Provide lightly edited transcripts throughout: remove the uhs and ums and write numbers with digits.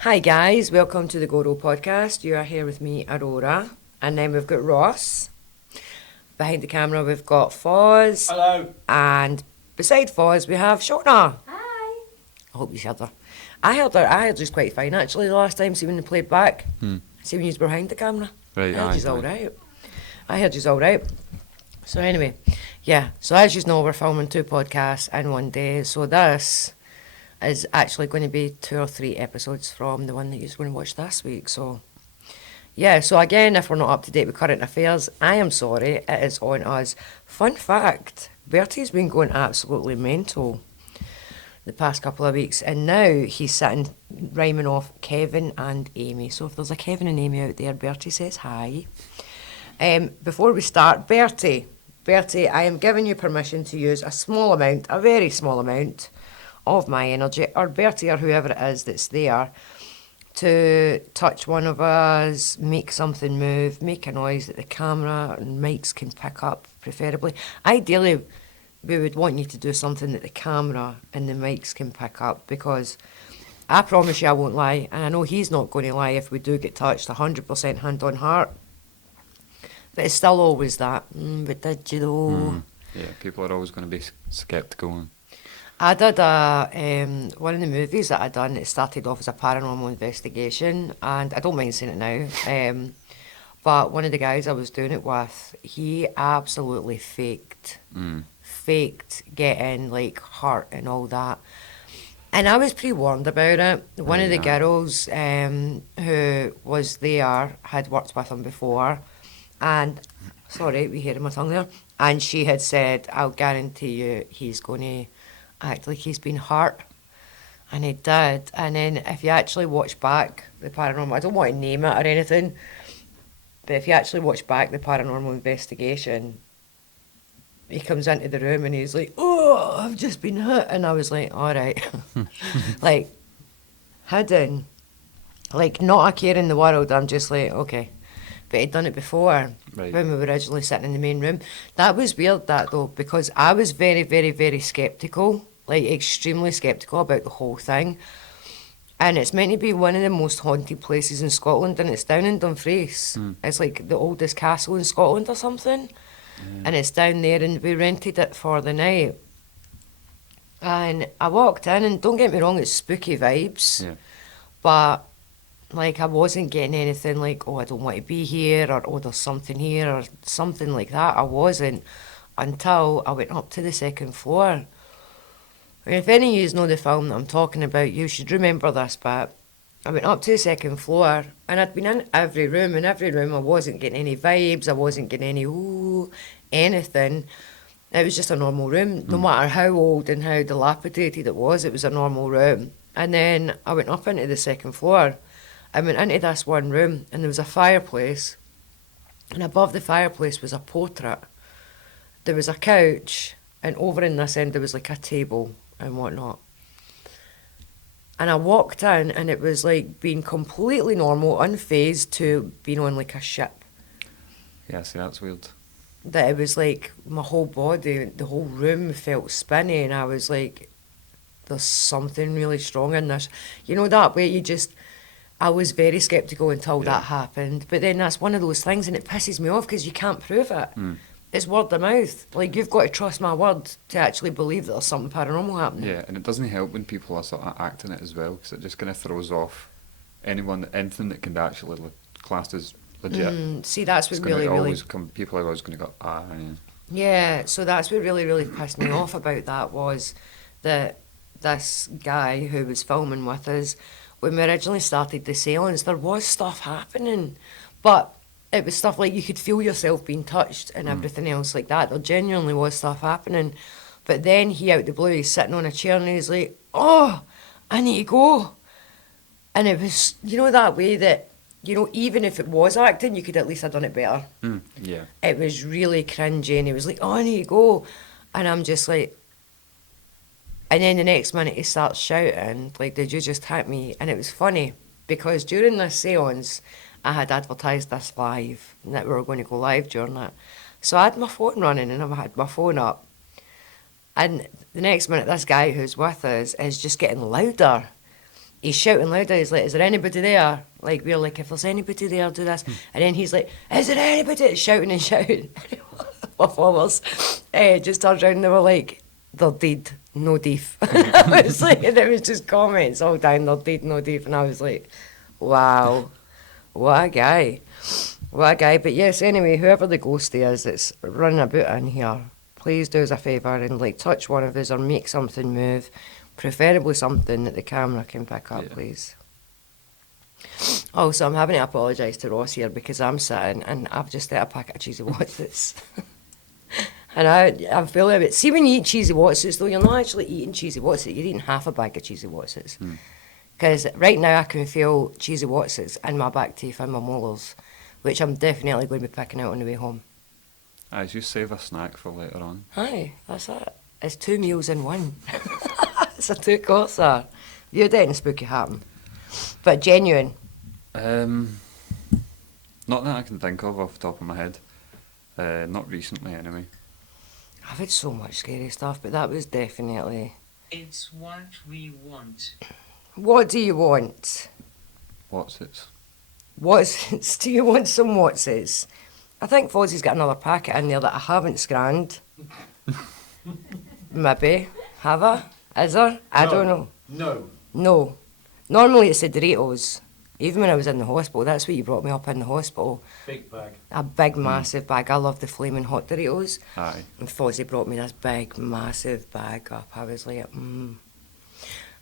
Hi guys, welcome to the GoRo podcast. You are here with me, Aurora, and then we've got Ross. Behind the camera we've got Foz. Hello. And beside Foz we have Shona. Hi. I hope you heard her. I heard her just quite fine actually the last time, see when they played back. See when you were behind the camera. Right, I heard aye, you's aye. alright. I heard you's alright. So anyway, yeah, so as you know we're filming 2 podcasts in one day, so this is actually going to be 2 or 3 episodes from the one that you're going to watch this week. So, yeah, so again, if we're not up to date with current affairs, I am sorry, it is on us. Fun fact, Bertie's been going absolutely mental the past couple of weeks, and now he's sitting rhyming off Kevin and Amy. So if there's a Kevin and Amy out there, Bertie says hi. Before we start, Bertie, I am giving you permission to use a small amount, a very small amount, of my energy, or Bertie or whoever it is that's there, to touch one of us, make something move, make a noise that the camera and mics can pick up, preferably. Ideally, we would want you to do something that the camera and the mics can pick up, because I promise you I won't lie, and I know he's not going to lie if we do get touched, 100% hand on heart. But it's still always that, but did you know? Yeah, people are always going to be sceptical. I did one of the movies that I done. It started off as a paranormal investigation, and I don't mind saying it now. But one of the guys I was doing it with, he absolutely faked getting like hurt and all that. And I was pre-warned about it. One of the girls who was there had worked with him before, and sorry, we hear my tongue there. And she had said, "I'll guarantee you, he's going to act like he's been hurt," and he did. And then if you actually watch back the paranormal, I don't want to name it or anything, but if you actually watch back the paranormal investigation, he comes into the room and he's like, "Oh, I've just been hit," and I was like, all right. Like hidden, like not a care in the world. I'm just like, okay. But he'd done it before, Right. when we were originally sitting in the main room. That was weird, that though, because I was very, very, very sceptical, like extremely sceptical about the whole thing. And it's meant to be one of the most haunted places in Scotland, and it's down in Dumfries. It's like the oldest castle in Scotland or something. And it's down there, and we rented it for the night. And I walked in, and don't get me wrong, it's spooky vibes. Yeah. But like I wasn't getting anything like, "Oh, I don't want to be here," or "Oh, there's something here," or something like that. I wasn't, until I went up to the second floor. I mean, if any of you know the film that I'm talking about, you should remember this bit. I went up to the second floor, and I'd been in every room. In every room I wasn't getting any vibes, I wasn't getting any anything. It was just a normal room. No matter how old and how dilapidated it was a normal room. And then I went up into the second floor. I went into this one room, and there was a fireplace, and above the fireplace was a portrait. There was a couch, and over in this end there was like a table and whatnot. And I walked in, and it was like being completely normal, unfazed, to being on like a ship. Yeah, see, that's weird. That it was like my whole body, the whole room felt spinny, and I was like, there's something really strong in this. You know that way I was very sceptical until that happened. But then that's one of those things, and it pisses me off because you can't prove it. It's word of mouth. Like, you've got to trust my word to actually believe that there's something paranormal happening. Yeah, and it doesn't help when people are sort of acting it as well, because it just kind of throws off anything that can actually classed as legit. See, that's what It's gonna really, always come. People are always going to go, yeah. Yeah, so that's what really, really pissed me off about that, was that this guy who was filming with us, when we originally started the seance, there was stuff happening, but it was stuff like you could feel yourself being touched and everything else like that. There genuinely was stuff happening. But then he, out the blue, he's sitting on a chair and he's like, "Oh, I need to go." And it was, you know, that way that, you know, even if it was acting, you could at least have done it better. Yeah. It was really cringy, and he was like, "Oh, I need to go." And I'm just like, and then the next minute he starts shouting, like, "Did you just hit me?" And it was funny, because during this seance, I had advertised this live, that we were going to go live during it. So I had my phone running, and I had my phone up. And the next minute, this guy who's with us is just getting louder. he's shouting louder. He's like, is there anybody there? Like, we're like, if there's anybody there, do this. And then he's like, is there anybody? Shouting and shouting. My followers just turned around and they were like, they're dead, no deef. I was like, and it was just comments all down, they're dead, no deef. And I was like, wow, what a guy. What a guy. But yes, anyway, whoever the ghostie is that's running about in here, please do us a favour and like touch one of us or make something move. Preferably something that the camera can pick up, please. Also, I'm having to apologise to Ross here because I'm sitting and I've just ate a packet of cheesy Wotsits. And I'm feeling a bit... See, when you eat cheesy Wotsits, though, you're not actually eating cheesy Wotsits, you're eating half a bag of cheesy Wotsits. Because right now I can feel cheesy Wotsits in my back teeth and my molars, which I'm definitely going to be picking out on the way home. Aye, just save a snack for later on. Aye, that's it. It's 2 meals in one. It's a 2-courser. You're dead and spooky happen. But genuine. Not that I can think of off the top of my head. Not recently, anyway. I've had so much scary stuff, but that was definitely... It's what we want. What do you want? Wotsits. Wotsits? Do you want some Wotsits? I think Fozzie's got another packet in there that I haven't scanned. Maybe. Have I? Is there? I don't know. No. Normally it's the Doritos. Even when I was in the hospital, that's what you brought me up in the hospital. Big bag. A big, massive bag. I love the flaming hot Doritos. Aye. And Fozzie brought me this big, massive bag up. I was like,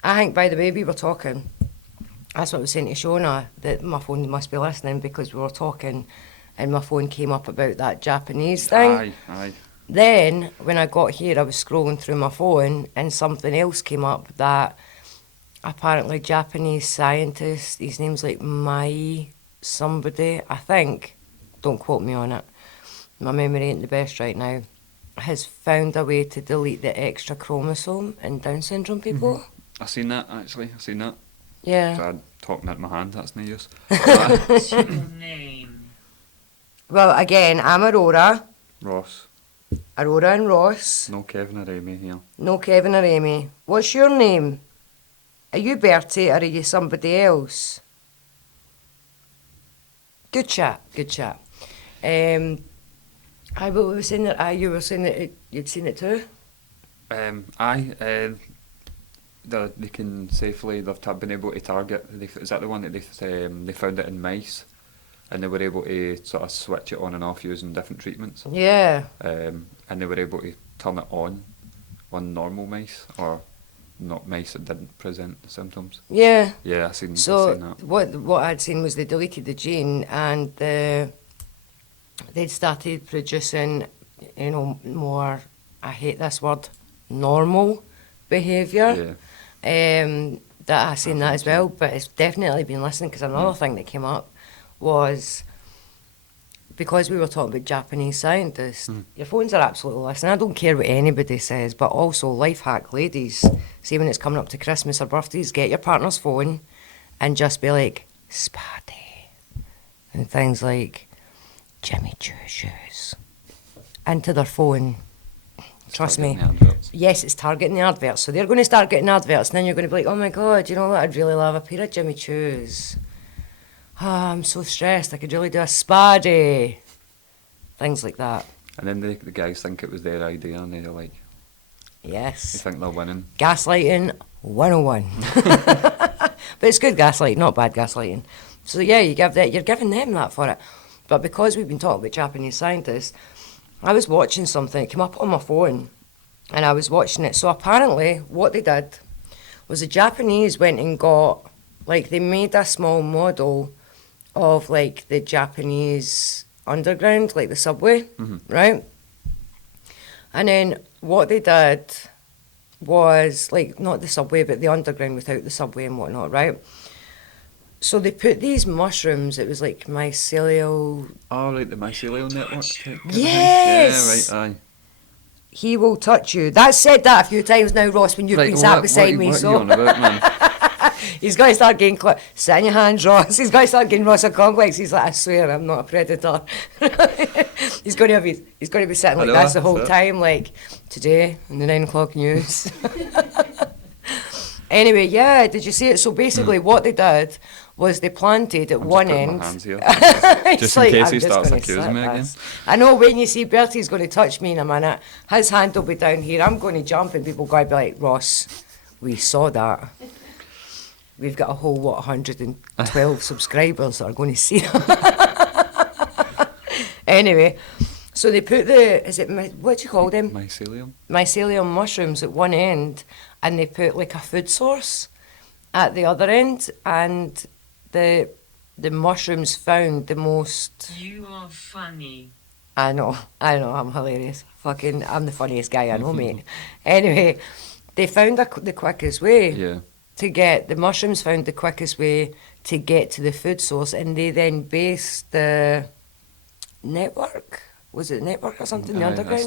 I think, by the way, we were talking. That's what I was saying to Shona, that my phone must be listening because we were talking and my phone came up about that Japanese thing. Aye. Then, when I got here, I was scrolling through my phone and something else came up that apparently Japanese scientist, his name's like Mai somebody, I think, don't quote me on it, my memory ain't the best right now, has found a way to delete the extra chromosome in Down syndrome people. I seen that, actually. Yeah. So I had talking out my hand, that's no use. What's your name? Well, again, I'm Aurora. Ross. Aurora and Ross. No Kevin or Amy here. No Kevin or Amy. What's your name? Are you Bertie or are you somebody else? Good chat. What were we saying that? You were saying that you'd seen it too? They can safely, they've been able to target, is that the one that they found it in mice? And they were able to sort of switch it on and off using different treatments. Yeah. And they were able to turn it on normal mice, or not mice that didn't present the symptoms. Yeah. Yeah, I've seen So that. what I'd seen was they deleted the gene and they'd started producing, more, I hate this word, normal behaviour. Yeah. That I've seen that as well, but it's definitely been listening because another thing that came up was because we were talking about Japanese scientists, your phones are absolutely listening. I don't care what anybody says, but also life hack ladies, see when it's coming up to Christmas or birthdays, get your partner's phone and just be like, Spotty, and things like Jimmy Choo shoes into their phone. Trust me. Yes, it's targeting the adverts. So they're going to start getting adverts and then you're going to be like, oh my God, you know what, I'd really love a pair of Jimmy Choos. I'm so stressed, I could really do a spa day. Things like that. And then the guys think it was their idea and they're like, Yes. they think they're winning. Gaslighting 101. But it's good gaslighting, not bad gaslighting. So yeah, you're giving them that for it. But because we've been talking about Japanese scientists, I was watching something, it came up on my phone, and I was watching it. So apparently what they did was the Japanese went and got, they made a small model of, the Japanese underground, the subway, right? And then what they did was, not the subway, but the underground without the subway and whatnot, right? So they put these mushrooms, it was mycelial... Oh, like the mycelial network type kind of Yes! thing? Yeah, right, aye. He will touch you. That's said that a few times now, Ross, when you've been sat beside me, what so... are you on about, man? He's got to start getting... Sit in your hands, Ross. He's got to start getting Ross a complex. He's like, I swear, I'm not a predator. He's going to be sitting like this the whole time, today, in the 9 o'clock news. Anyway, yeah, did you see it? So basically what they did was they planted at I'm one just putting end. my hands here. It's Just in like, case I'm he just starts gonna accusing slip me again. this. I know, when you see Bertie's going to touch me in a minute, his hand will be down here. I'm going to jump and people going to be like, Ross, we saw that. We've got a whole, 112 subscribers that are going to see that. Anyway, so they put what do you call them? Mycelium. Mycelium mushrooms at one end, and they put like a food source at the other end, and the mushrooms found the most. You are funny. I know, I'm hilarious. I'm the funniest guy I know, mate. Anyway, they found the quickest way Yeah. to get, the mushrooms found the quickest way to get to the food source, and they then based the network, was it network or something, the Aye, that's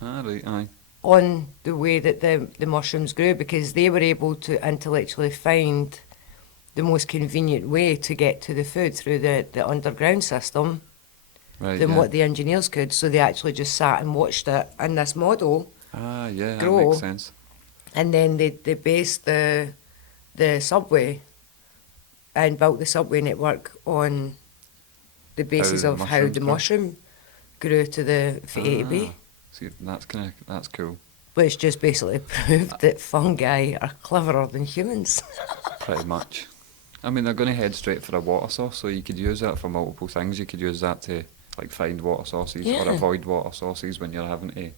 underground? Aye. On the way that the mushrooms grew, because they were able to intellectually find the most convenient way to get to the food through the underground system Right. than yeah. what the engineers could. So they actually just sat and watched it in this model, Yeah, that grow. makes sense. and then they based the subway and built the subway network on the basis the of how mushrooms the grow. mushroom grew to the for A to B. See, that's cool. Which just basically proved that fungi are cleverer than humans. Pretty much. I mean, they're going to head straight for a water source, so you could use that for multiple things. You could use that to like find water sources Yeah. or avoid water sources when you're having to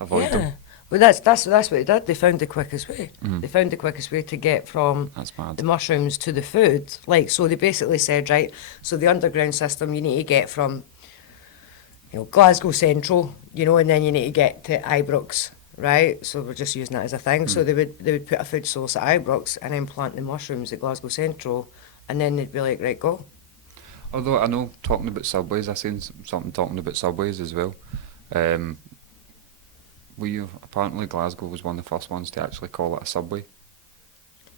avoid Yeah. them. Well, that's what they did. They found the quickest way. Mhm. They found the quickest way to get from That's mad. the mushrooms to the food. Like, so they basically said, right, so the underground system, you need to get from, Glasgow Central, and then you need to get to Ibrox, right? So we're just using that as a thing. So they would put a food source at Ibrox and then plant the mushrooms at Glasgow Central, and then they'd be like, right, go. Although I know, talking about subways, I seen something talking about subways as well. Apparently Glasgow was one of the first ones to actually call it a subway.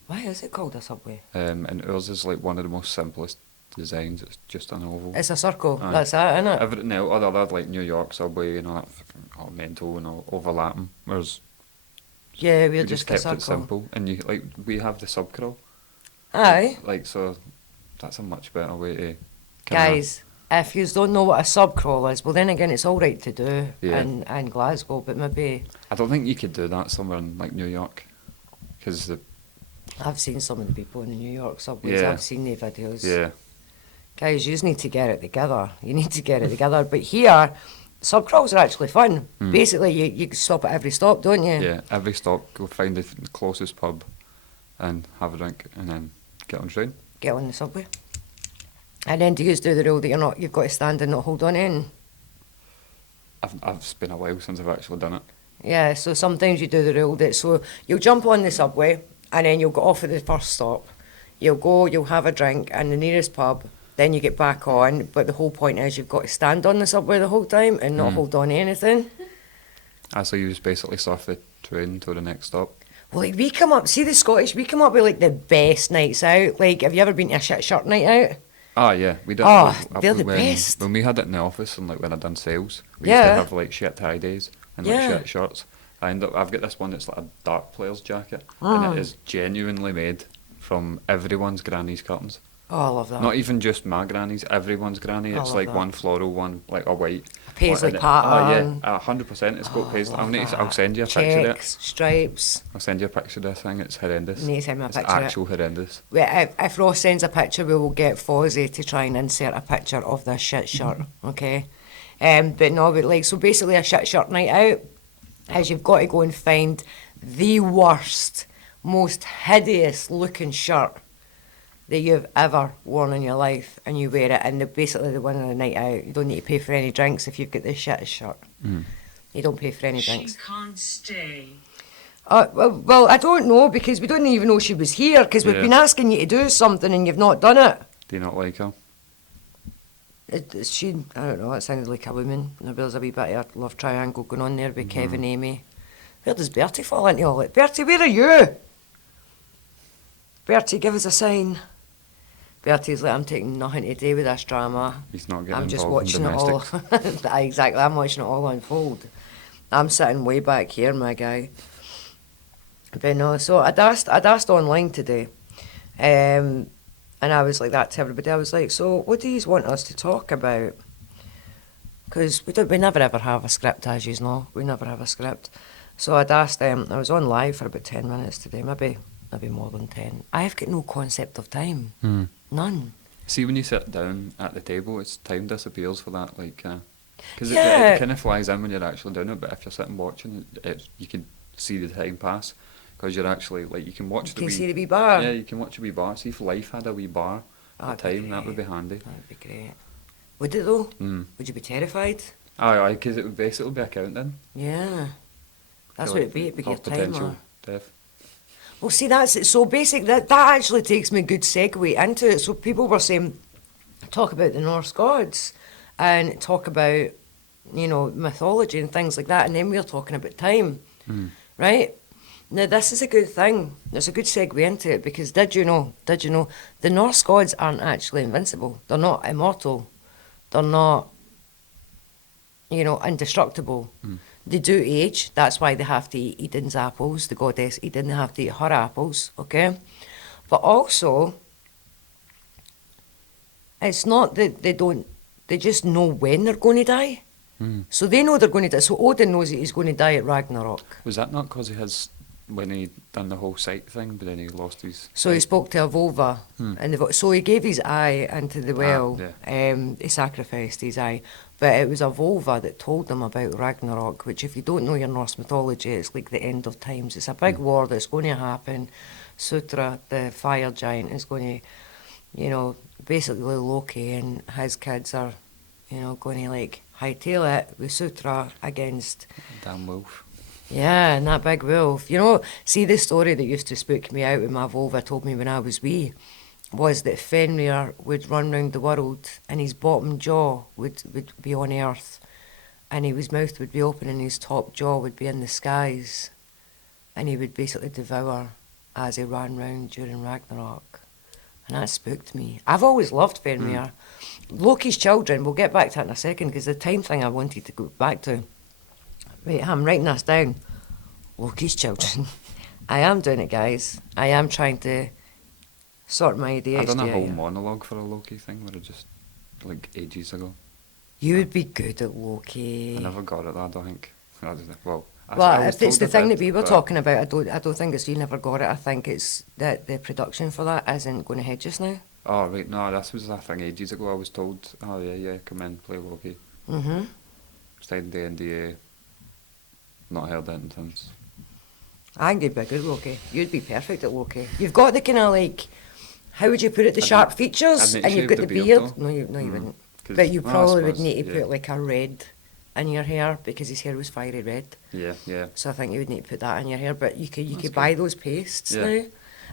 Why is it called a subway? And ours is like one of the most simplest designs. It's just an oval. It's a circle. Aye. That's that, isn't it? Everything else, other like New York subway, that fucking all mental and all overlapping. Whereas Yeah, we we're just just a kept it circle. simple, and we have the subcrawl. Aye. Like, so that's a much better way to. Guys, if you don't know what a subcrawl is, well then again it's all right to do Yeah. in Glasgow, but maybe I don't think you could do that somewhere in like New York, because I've seen some of the people in the New York subways, Yeah. I've seen the videos. yeah, Guys, you just need to get it together. You need to get it together. But here, subcrawls are actually fun. Mm. Basically, you stop at every stop, don't you? yeah. Every stop, go find the closest pub, and have a drink, and then get on train. Get on the subway. And then do you do the rule that you've got to stand and not hold on in? It's been a while since I've actually done it. Yeah, so sometimes you do the rule that, so you'll jump on the subway and then you'll get off at the first stop. You'll go, you'll have a drink in the nearest pub, then you get back on, but the whole point is you've got to stand on the subway the whole time and not Mm. hold on to anything. So you just basically surf the train to the next stop. Well, like, we come up with like the best nights out. Like, have you ever been to a shit shirt night out? Ah, yeah, we did. Oh, they're the when, best. When we had it in the office and like when I done sales, we used Yeah. to have like shit tie days and like Yeah. shit shirts. I've got this one that's like a dark player's jacket, Mm. and it is genuinely made from everyone's granny's curtains. Oh, I love that. Not even just my granny's, everyone's granny. I It's love like that. one floral, one like a white. Paisley and pattern. Oh yeah, 100%. It's got Oh, paisley. love I'll that. send you a picture of it. Checks, stripes. I'll send you a picture of this thing. It's horrendous. You need to send me a It's picture of it. actual horrendous. Wait, if Ross sends a picture, we will get Fozzie to try and insert a picture of this shit shirt, okay? But no, but like, so basically a shit shirt night out is you've got to go and find the worst, most hideous looking shirt that you've ever worn in your life, and you wear it, and basically the winner of the night out, you don't need to pay for any drinks if you've got the shittest shirt. Mm. You don't pay for any She drinks. can't stay. Well, I don't know, because we don't even know she was here, because we've Yeah. been asking you to do something and you've not done it. Do you not like her? She, I don't know, it sounded like a woman. There's a wee bit of a love triangle going on there with Kevin, Amy. Where does Bertie fall into all it? Bertie, where are you? Bertie, give us a sign. Bertie's like, I'm taking nothing to do with this drama. He's not getting I'm just involved in watching it all. domestics. Exactly, I'm watching it all unfold. I'm sitting way back here, my guy. But no, so I'd asked online today, and I was like that to everybody. I was like, so what do you want us to talk about? Because we never ever have a script, as you know. We never have a script. So I'd asked them. I was on live for about 10 minutes today, maybe more than 10. I've got no concept of time, none. See, when you sit down at the table, time disappears for that, like, because Yeah. it kind of flies in when you're actually doing it. But if you're sitting watching it, you can see the time pass because you're actually like you can watch You the can wee, see the wee bar. Yeah, you can watch a wee bar. See if life had a wee bar at That'd be time, that would be great. handy. That'd be great. Would it though? Mm. Would you be terrified? Aye, because it would basically be a countdown. Yeah. That's what it'd be. It'd be your of potential timer. death. Well, see, that's it. So basic. That actually takes me a good segue into it. So people were saying, talk about the Norse gods, and talk about, mythology and things like that, and then we're talking about time, right? Now this is a good thing. It's a good segue into it because did you know the Norse gods aren't actually invincible. They're not immortal. They're not, indestructible. They do age. That's why they have to eat Eden's apples. The goddess Eden, they have to eat her apples, okay? But also, it's not that they just know when they're going to die. So they know they're going to die. So Odin knows that he's going to die at Ragnarok. Was that not because when he done the whole sight thing, but then he lost his... So he spoke to a vulva, and so he gave his eye into the well. He sacrificed his eye, but it was a vulva that told them about Ragnarok. Which, if you don't know your Norse mythology, it's like the end of times. It's a big war that's going to happen. Sutra, the fire giant, is going to, basically Loki and his kids are, going to hightail it with Sutra against. Damn wolf. Yeah, and that big wolf. See, the story that used to spook me out when my vulva told me when I was wee was that Fenrir would run round the world and his bottom jaw would be on earth and his mouth would be open and his top jaw would be in the skies and he would basically devour as he ran round during Ragnarok. And that spooked me. I've always loved Fenrir. Loki's children, we'll get back to that in a second because the time thing I wanted to go back to. Wait, I'm writing this down. Loki's children. I am doing it, guys. I am trying to sort my ADHD I done a whole out. monologue for a Loki thing where I just, ages ago. You would be good at Loki. I never got it, I don't think. I Well, was if it's told the I thing did, that we were but- talking about, I don't think it's you never got it. I think it's that the production for that isn't going ahead just now. Oh, right, no, this was a thing ages ago. I was told, oh, yeah, come in, play Loki. Mm-hmm. Signed the NDA. Not heard anything since. I think you'd be good at Loki. You'd be perfect at Loki. You've got the kind of how would you put it, the sharp features, I'd and you've shave got the the beard. beard, though. No, you wouldn't. 'Cause- But you oh, I probably would suppose, need to yeah. put a red in your hair because his hair was fiery red. Yeah. So I think you would need to put that in your hair. But you could That's buy good. those pastes Yeah. now.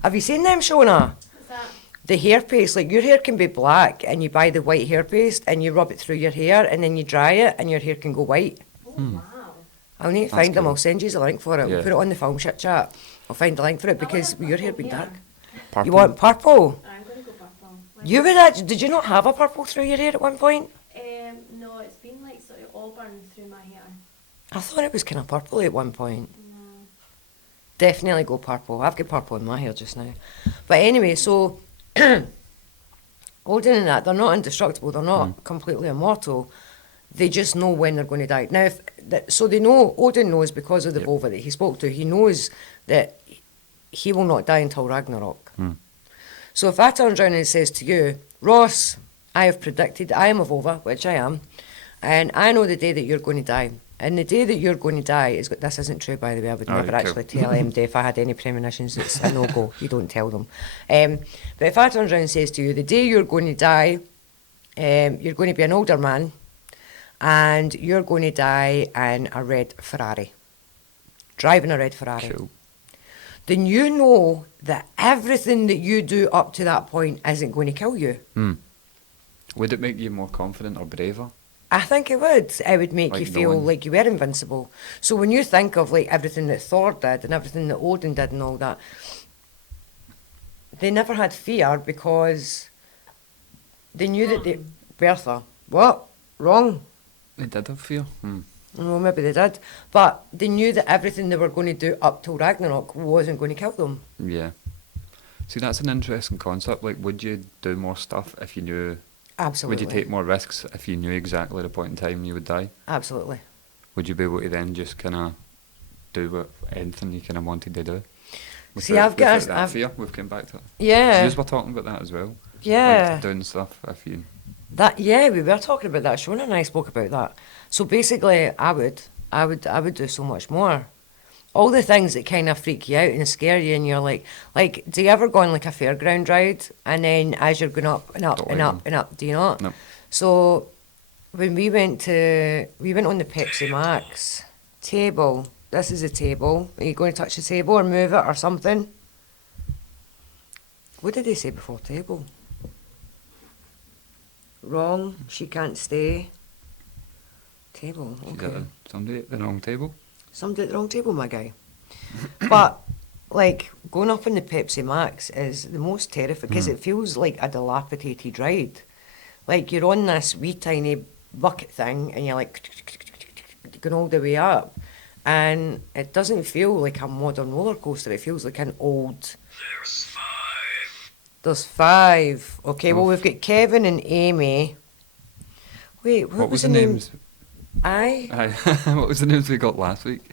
Have you seen them, Shona? What's that? The hair paste, your hair can be black and you buy the white hair paste and you rub it through your hair and then you dry it and your hair can go white. Oh, wow. I'll need to That's find them. cool. I'll send you the link for it. We'll Yeah. put it on the film shit chat. I'll find the link for it because I want a your hair purple be hair. dark. Purple. You want purple? I'm going to go purple. You would actually, did you not have a purple through your hair at one point? No, it's been sort of auburn through my hair. I thought it was kind of purple at one point. No. Definitely go purple. I've got purple in my hair just now. But anyway, so Odin and that, they're not indestructible. They're not completely immortal. They just know when they're going to die. Now, so they know, Odin knows because of the Yep. vulva that he spoke to, he knows that he will not die until Ragnarok. So if that turns around and says to you, Ross, I have predicted, I am a vulva, which I am, and I know the day that you're going to die. And the day that you're going to die is, this isn't true, by the way, I would Oh, never cool. actually tell MD if I had any premonitions, it's a no-go, you don't tell them. But if that turns around and says to you, the day you're going to die, you're going to be an older man, and you're going to die in a red Ferrari, driving a red Ferrari. Cool. Then you know that everything that you do up to that point isn't going to kill you. Would it make you more confident or braver? I think it would. It would make Like you feel knowing- like you were invincible. So when you think of everything that Thor did and everything that Odin did and all that, they never had fear because they knew that they... Bertha. What? Wrong? They did have fear. Well, maybe they did. But they knew that everything they were going to do up till Ragnarok wasn't going to kill them. Yeah. See, that's an interesting concept. Like, would you do more stuff if you knew? Absolutely. Would you take more risks if you knew exactly the point in time you would die? Absolutely. Would you be able to then just kind of do anything you kind of wanted to do? See, I've got that fear. We've come back to it. Yeah. You were talking about that as well. Yeah. Like doing stuff if you. We were talking about that. Shona and I spoke about that. So basically, I would do so much more. All the things that kind of freak you out and scare you, and you're like, do you ever go on like a fairground ride, and then as you're going up and up Don't and like up and up, do you not? No. So when we went on the Pepsi Max table. This is a table. Are you going to touch the table or move it or something? What did they say before table? Wrong. She can't stay. Table. She's Okay. at somebody at the wrong table. Somebody at the wrong table, my guy. But, like, going up in the Pepsi Max is the most terrifying because it feels like a dilapidated ride. Like, you're on this wee tiny bucket thing and you're like going all the way up. And it doesn't feel like a modern roller coaster. It feels like an old... There's five. Okay, well, we've got Kevin and Amy. Wait, what was the names? Aye. What was the names we got last week?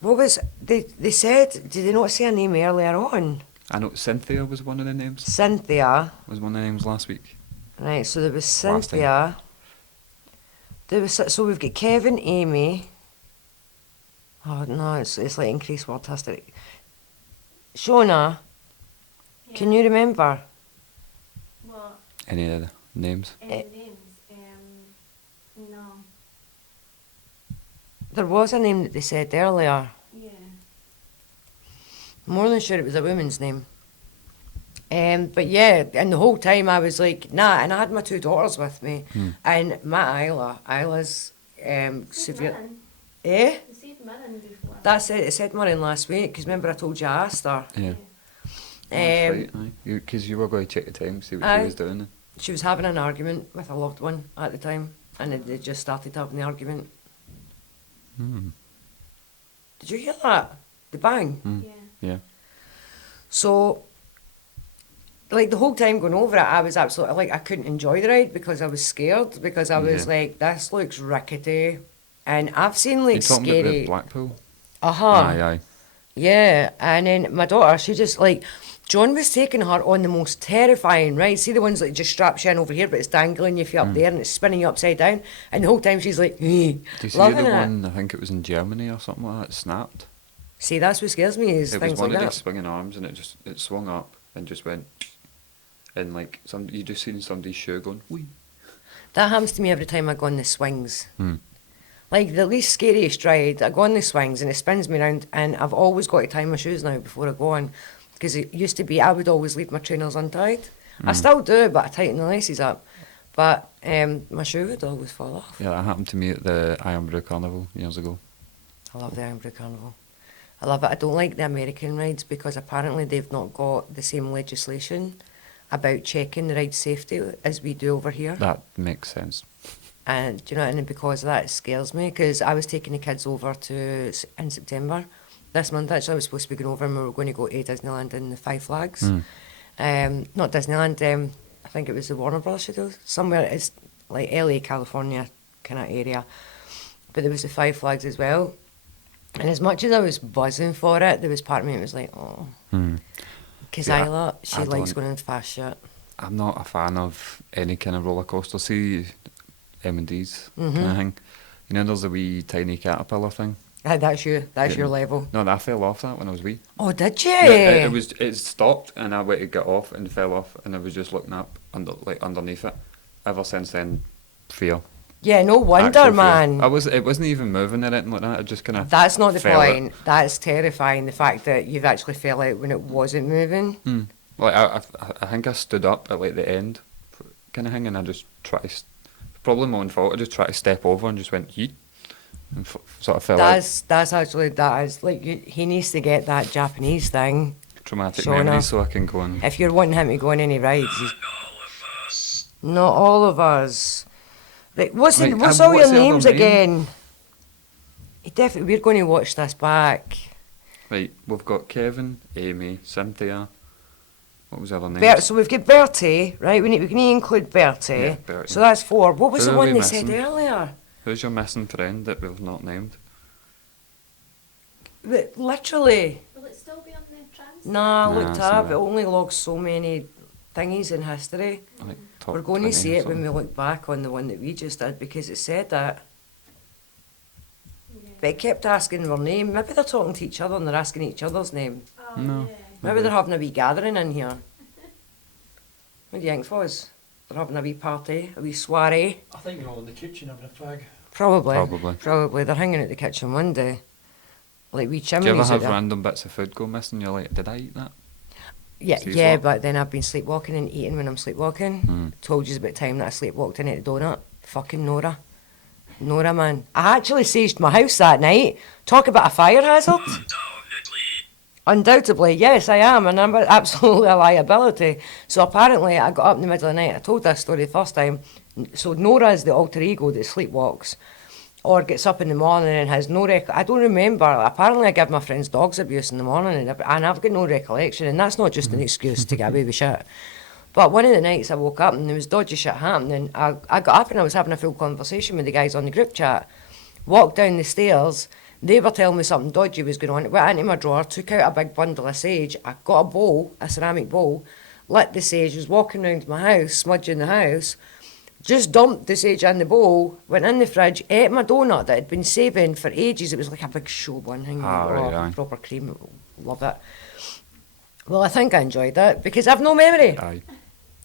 What was... They said... Did they not say a name earlier on? I know Cynthia was one of the names. Cynthia. Was one of the names last week. Right, so there was Last time. Cynthia. So we've got Kevin, Amy. Oh no, it's like increased word history. Shona, Yeah. can you remember? What? Any of the names? Any names? No. There was a name that they said earlier. Yeah. More than sure it was a woman's name. But yeah, and the whole time I was like, nah, and I had my two daughters with me, and my Isla's severe. Mirren. Eh? You said Mirren before. That's it. It said Marin last week because remember I told you I asked her. Yeah. Because you were going to check the time, see what Aye. she was doing. She was having an argument with a loved one at the time, and they just started having the argument. Hmm. Did you hear that? The bang. Yeah. Yeah. So, like the whole time going over it, I was absolutely like I couldn't enjoy the ride because I was scared because I was Yeah. like, this looks rickety, and I've seen like You talking about the scary. Blackpool? Uh-huh. Aye. Yeah, and then my daughter, she just like, John was taking her on the most terrifying rides. See the ones that just straps you in over here, but it's dangling your feet up there and it's spinning you upside down. And the whole time she's like, Do you see loving the it. one, I think it was in Germany or something like that, snapped? See, that's what scares me is It was things one like of that. these swinging arms and it swung up and just went, and like, you just seen somebody's shoe going, wee. That happens to me every time I go on the swings. Hmm. Like the least scariest ride, I go on the swings and it spins me around, and I've always got to tie my shoes now before I go on. Because it used to be, I would always leave my trainers untied. I still do, but I tighten the laces up. But my shoe would always fall off. Yeah, that happened to me at the Ironbrew Carnival years ago. I love the Ironbrew Carnival. I love it. I don't like the American rides because apparently they've not got the same legislation about checking the ride safety as we do over here. That makes sense. And do you know, and because of that, it scares me. Because I was taking the kids over in September this month. Actually, I was supposed to be going over, and we were going to go to Disneyland in the Five Flags. Not Disneyland. I think it was the Warner Brothers Studios, somewhere. It's like LA, California kind of area. But there was the Five Flags as well. And as much as I was buzzing for it, there was part of me that was like, oh, because Yeah, Isla, she I likes don't- going in fast shit. I'm not a fan of any kind of roller coaster. See M&D's kind of thing. You know, there's a wee tiny caterpillar thing. That's you. That's Yeah. your level. No, I fell off that when I was wee. Oh, did you? Yeah, it stopped and I went to get off and fell off and I was just looking up underneath it. Ever since then, fear. Yeah, no wonder, Actual fear. man. It wasn't even moving or anything like that. It just kind of. That's not the fell out. point. That's terrifying. The fact that you've actually fell out when it wasn't moving. Like I think I stood up at like the end, kind of thing, and I just tried. Probably my own fault. I just tried to step over and just went yeet, and sort of fell out. That is like he needs to get that Japanese thing. Traumatic Shona. memories, so I can go and. If you're wanting him to go on any rides, not all of us. Like, what's Right, all what's your the other names name? again? definitely, we're going to watch this back. Right, we've got Kevin, Amy, Cynthia. What was the other name? So we've got Bertie, right? We need to include Bertie. Yeah, Bertie. So that's 4. What was Who the are one we they said missing? earlier? Who's your missing friend that we've not named? Literally. Will it still be on the trans? Nah, I Nah, looked it's up. not. It only logs so many thingies in history. Like top We're going to 20 see or it when we something. look back on the one that we just did because it said that. Yeah. But it kept asking their name. Maybe they're talking to each other and they're asking each other's name. Oh, No. yeah. Maybe they're having a wee gathering in here. What do you think, Foz? They're having a wee party, a wee soiree? I think they're all in the kitchen having a fag. Probably. Probably. Probably. They're hanging out the kitchen one day. Like wee Do chimneys you ever out have there. random bits of food go missing? You're like, did I eat that? Yeah, Sleepwalk? yeah, but then I've been sleepwalking and eating when I'm sleepwalking. Hmm. Told you about time that I sleepwalked in at the donut. Fucking Nora. Nora, man. I actually saged my house that night. Talk about a fire hazard. Undoubtedly, yes, I am, and I'm absolutely a liability. So apparently, I got up in the middle of the night. I told this story the first time. So Nora is the alter ego that sleepwalks, or gets up in the morning and has no I don't remember. Apparently, I give my friends dogs abuse in the morning, and I've got no recollection. And that's not just an excuse to get away with shit. But one of the nights I woke up and there was dodgy shit happening. I got up and I was having a full conversation with the guys on the group chat. Walked down the stairs. They were telling me something dodgy was going on. Went into my drawer, took out a big bundle of sage. I got a bowl, a ceramic bowl, lit the sage, was walking around my house, smudging the house, just dumped the sage in the bowl, went in the fridge, ate my donut that I'd been saving for ages. It was like a big show bun, Right. proper cream, love it. Well, I think I enjoyed it because I've no memory. Aye.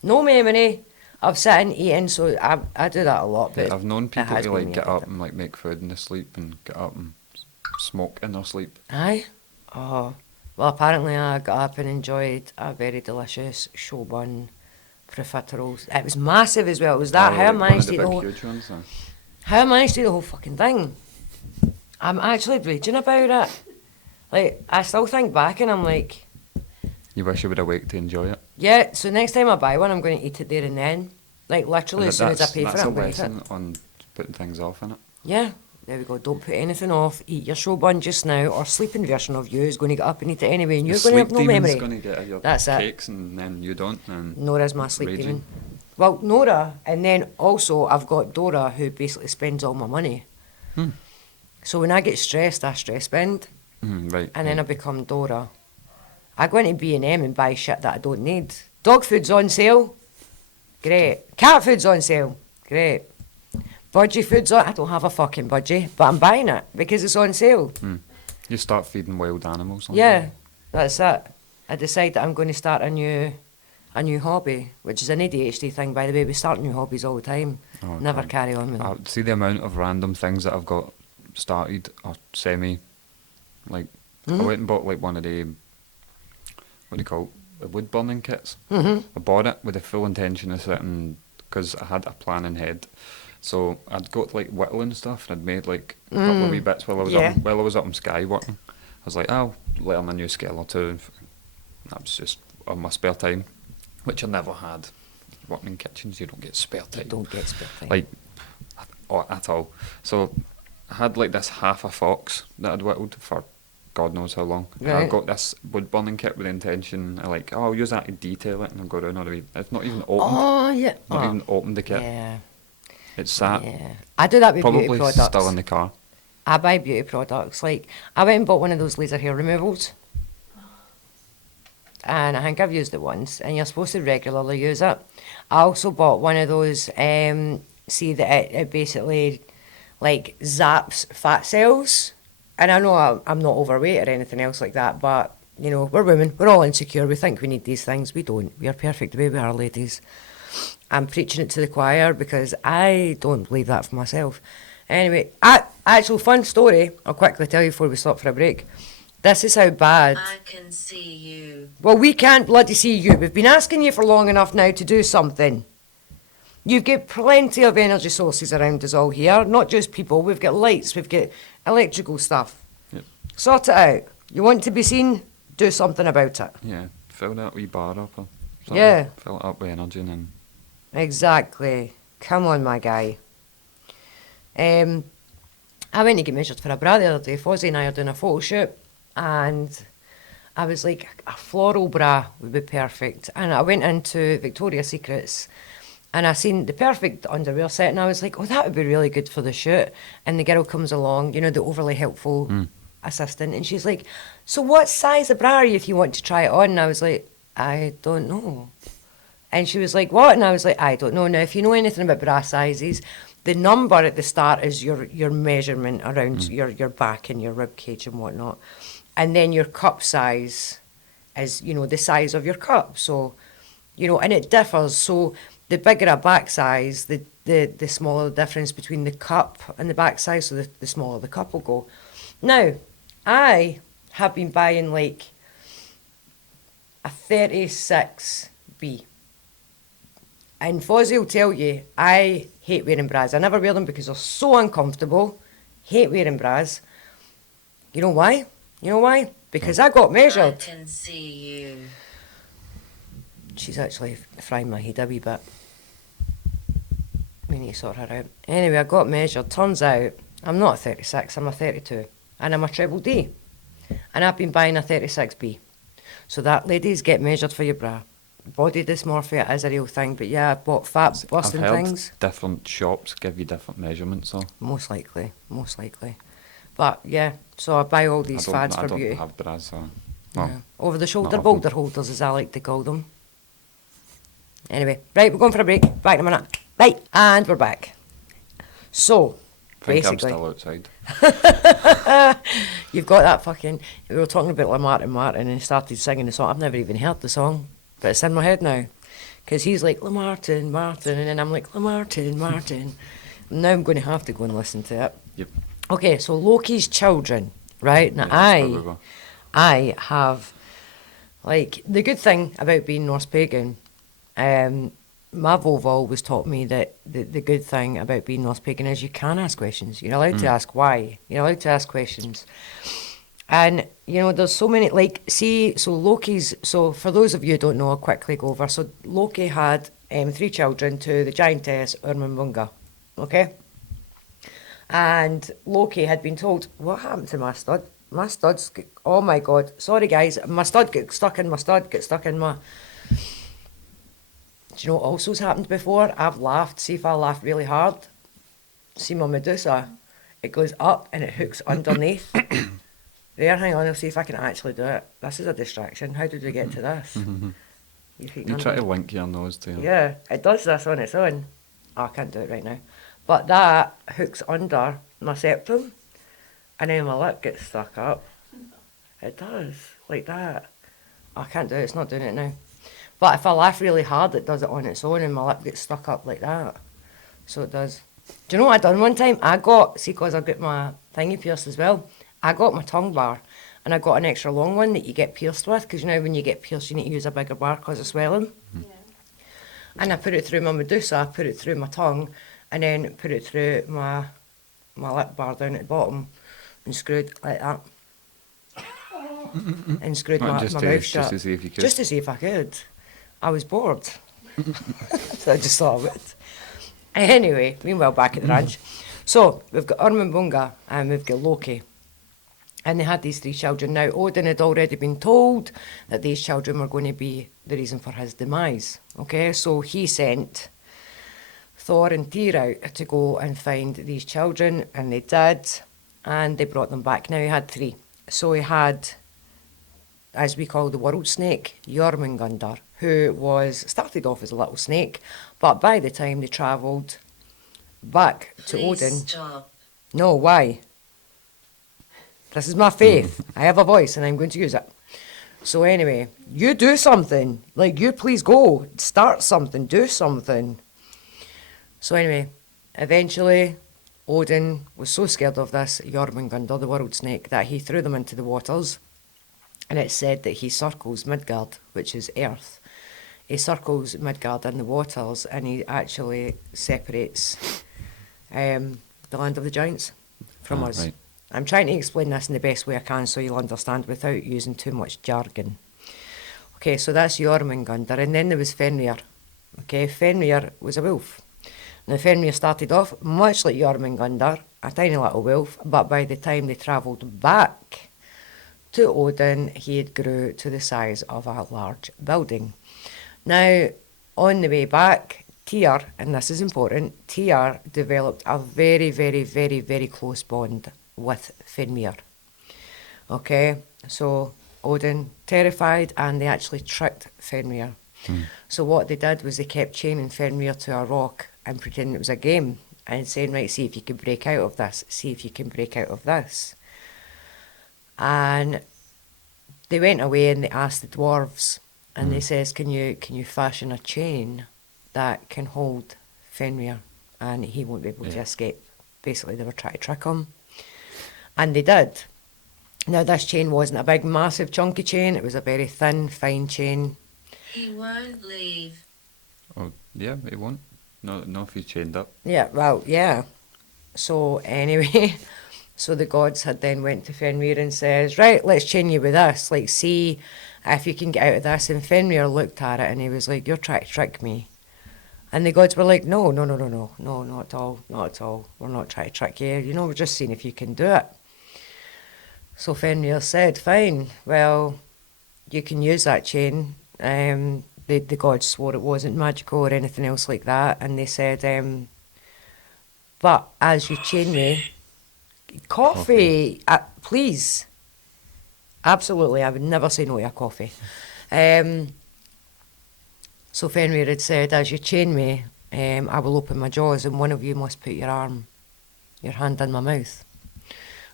No memory of sitting eating, so I do that a lot. But I've known it people has to been like get me, up and like make food in their sleep and get up and smoke in their sleep. Aye. Oh. Well, apparently I got up and enjoyed a very delicious show bun profiteroles. It was massive as well. It was that. Oh, How I like one of managed the to eat the big whole. huge ones. How I managed to do the whole fucking thing. I'm actually raging about it. Like, I still think back and I'm like, You wish you would awake to enjoy it. yeah, so next time I buy one, I'm going to eat it there and then. Like, literally, And as soon as I pay for that's it, a I'm going to eat it. lesson on putting things off in it. Yeah, there we go. Don't put anything off. Eat your show bun just now, or sleeping version of you is going to get up and eat it anyway, and you're The going to have sleep no demon's memory. going to get your That's it. cakes and then you don't. And Nora's my sleep raging. demon. Well, Nora, and then also I've got Dora, who basically spends all my money. Hmm. So when I get stressed, I stress spend, Right. and then I become Dora. I go into B&M and buy shit that I don't need. Dog food's on sale. Great. Cat food's on sale. Great. Budgie food's on. I don't have a fucking budgie, but I'm buying it because it's on sale. You start feeding wild animals. on Yeah, them. that's it. I decide that I'm going to start a new hobby, which is an ADHD thing, by the way. We start new hobbies all the time. Oh, Never God. carry on with them. See the amount of random things that I've got started or semi. Like, I Mhm. went and bought like one of the, what do you call it, the wood burning kits. Mhm. I bought it with the full intention of sitting, because I had a plan in head. So I'd got like whittling stuff and I'd made like a couple of wee bits while I was Yeah. up in Sky working. I was like, I'll learn a new skill or two. And that was just on my spare time, which I never had. Working in kitchens, you don't get spare You time. don't get spare time. Like, at all. So I had like this half a fox that I'd whittled for God knows how long. And I Right. got this wood burning kit with the intention of like, oh, I'll use that to detail it and I'll go around all the way. It's not even opened. Oh, yeah. Not Oh, even opened the kit. yeah. It's sat Yeah. I do that with beauty probably products. still in the car. I buy beauty products. Like, I went and bought one of those laser hair removals. And I think I've used it once, and you're supposed to regularly use it. I also bought one of those, see that it basically, like, zaps fat cells. And I know I'm not overweight or anything else like that, but, you know, we're women. We're all insecure. We think we need these things. We don't. We are perfect the way we are, ladies. I'm preaching it to the choir because I don't believe that for myself. Anyway, actual fun story. I'll quickly tell you before we stop for a break. This is how bad. I can see you. Well, we can't bloody see you. We've been asking you for long enough now to do something. You've got plenty of energy sources around us all here, not just people. We've got lights, we've got electrical stuff. Yep. Sort it out. You want to be seen? Do something about it. Yeah, fill that wee bar up or something. Yeah. Fill it up with energy and then Exactly. Come on, my guy. I went to get measured for a bra the other day. Fozzie and I are doing a photo shoot, and I was like, a floral bra would be perfect. And I went into Victoria's Secrets, and I seen the perfect underwear set, and I was like, oh, that would be really good for the shoot. And the girl comes along, you know, the overly helpful assistant, and she's like, so what size of bra are you if you want to try it on? And I was like, I don't know. And she was like, what? And I was like, I don't know. Now, if you know anything about bra sizes, the number at the start is your measurement around your back and your rib cage and whatnot. And then your cup size is, you know, the size of your cup. So, you know, and it differs. So the bigger a back size, the smaller the difference between the cup and the back size, so the smaller the cup will go. Now, I have been buying like a 36B. And Fozzie will tell you, I hate wearing bras. I never wear them because they're so uncomfortable. Hate wearing bras. You know why? You know why? Because I got I measured. can see you. She's actually frying my head a wee bit. We need to sort her out. Anyway, I got measured. Turns out I'm not a 36, I'm a 32. And I'm a treble D. And I've been buying a 36B. So that, ladies, get measured for your bra. Body dysmorphia is a real thing, but yeah, I bought fat busting I've heard things. different shops give you different measurements, so Most likely. But yeah, so I buy all these fads I for don't beauty. have bras, so Yeah. Over the shoulder not a boulder holders, as I like to call them. Anyway, right, we're going for a break. Back in a minute. Right, and we're back. So, I think I'm basically, still outside. you've got that fucking. We were talking about Martin, and he started singing the song. I've never even heard the song, but it's in my head now. Because he's like, Martin, and then I'm like, Martin. Now I'm going to have to go and listen to it. Yep. Okay, so Loki's children, right? Now, Yeah, that's where we were. I have, like, the good thing about being Norse pagan, my Vova always taught me that the good thing about being Norse pagan is you can ask questions. You're allowed to ask why. You're allowed to ask questions. And, you know, there's so many, like, see, so Loki's, so for those of you who don't know, I'll quickly go over. So Loki had 3 children to the giantess Urmungunga, okay? And Loki had been told, what happened to my stud? My stud's, oh my God, sorry guys, my stud got stuck in my. Do you know what also's happened before? I've laughed, see if I laugh really hard. See my Medusa, it goes up and it hooks underneath. There, hang on, I'll see if I can actually do it. This is a distraction. How did we get to this? You try to link your nose to your... Yeah, it does this on its own. Oh, I can't do it right now. But that hooks under my septum, and then my lip gets stuck up. It does, like that. I can't do it, it's not doing it now. But if I laugh really hard, it does it on its own, and my lip gets stuck up like that. So it does. Do you know what I done one time? See, because I got my thingy pierced as well, I got my tongue bar, and I got an extra long one that you get pierced with, because you know when you get pierced you need to use a bigger bar because of swelling. Yeah. And I put it through my Medusa, put it through my tongue, and then put it through my lip bar down at the bottom, and screwed like that. And screwed Not my just mouth shut. just to see if you could. Just to see if I could. I was bored. So I just thought I would. Anyway, meanwhile back at the ranch. So, we've got Urmungunga and we've got Loki. And they had these 3 children. Now, Odin had already been told that these children were going to be the reason for his demise. Okay, so he sent Thor and Tyr out to go and find these children, and they did, and they brought them back. Now, he had 3. So he had, as we call the world snake, Jormungandr, who started off as a little snake, but by the time they travelled back to Please Odin... stop. No, why? This is my faith. I have a voice and I'm going to use it. So anyway, you do something. Like, you please go. Start something. Do something. So anyway, eventually, Odin was so scared of this Jormungandr, the world snake, that he threw them into the waters. And it's said that he circles Midgard, which is Earth. He circles Midgard in the waters, and he actually separates the land of the giants from us. Right. I'm trying to explain this in the best way I can so you'll understand without using too much jargon. Okay, so that's Jormungandr, and then there was Fenrir. Okay, Fenrir was a wolf. Now Fenrir started off much like Jormungandr, a tiny little wolf, but by the time they travelled back to Odin, he had grew to the size of a large building. Now, on the way back, Tyr, and this is important, Tyr developed a very, very, very, very close bond with Fenrir. Okay, so Odin terrified, and they actually tricked Fenrir. So what they did was they kept chaining Fenrir to a rock and pretending it was a game and saying, right, see if you can break out of this, see if you can break out of this. And they went away and they asked the dwarves, and they says, can you fashion a chain that can hold Fenrir and he won't be able to escape? Basically, they were trying to trick him. And they did. Now, this chain wasn't a big, massive, chunky chain. It was a very thin, fine chain. He won't leave. Oh, yeah, he won't. No, if he's chained up. Yeah, well, yeah. So, anyway, so the gods had then went to Fenrir and says, right, let's chain you with this. Like, see if you can get out of this. And Fenrir looked at it and he was like, you're trying to trick me. And the gods were like, no, not at all. We're not trying to trick you. You know, we're just seeing if you can do it. So Fenrir said, fine, well, you can use that chain. The gods swore it wasn't magical or anything else like that. And they said, but as you chain me, coffee. Please. Absolutely, I would never say no to a coffee. So Fenrir had said, as you chain me, I will open my jaws and one of you must put your hand in my mouth.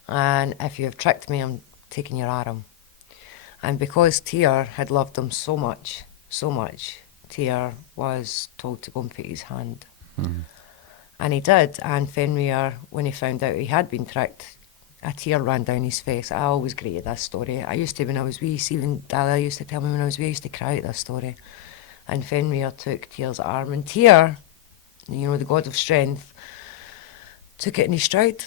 And if you have tricked me, I'm taking your arm. And because Tyr had loved him so much, Tyr was told to go and put his hand. And he did. And Fenrir, when he found out he had been tricked, a tear ran down his face. I always greeted this story. I used to, when I was wee, even Dada used to tell me when I was wee, I used to cry at this story. And Fenrir took Tyr's arm. And Tyr, you know, the god of strength, took it in his stride.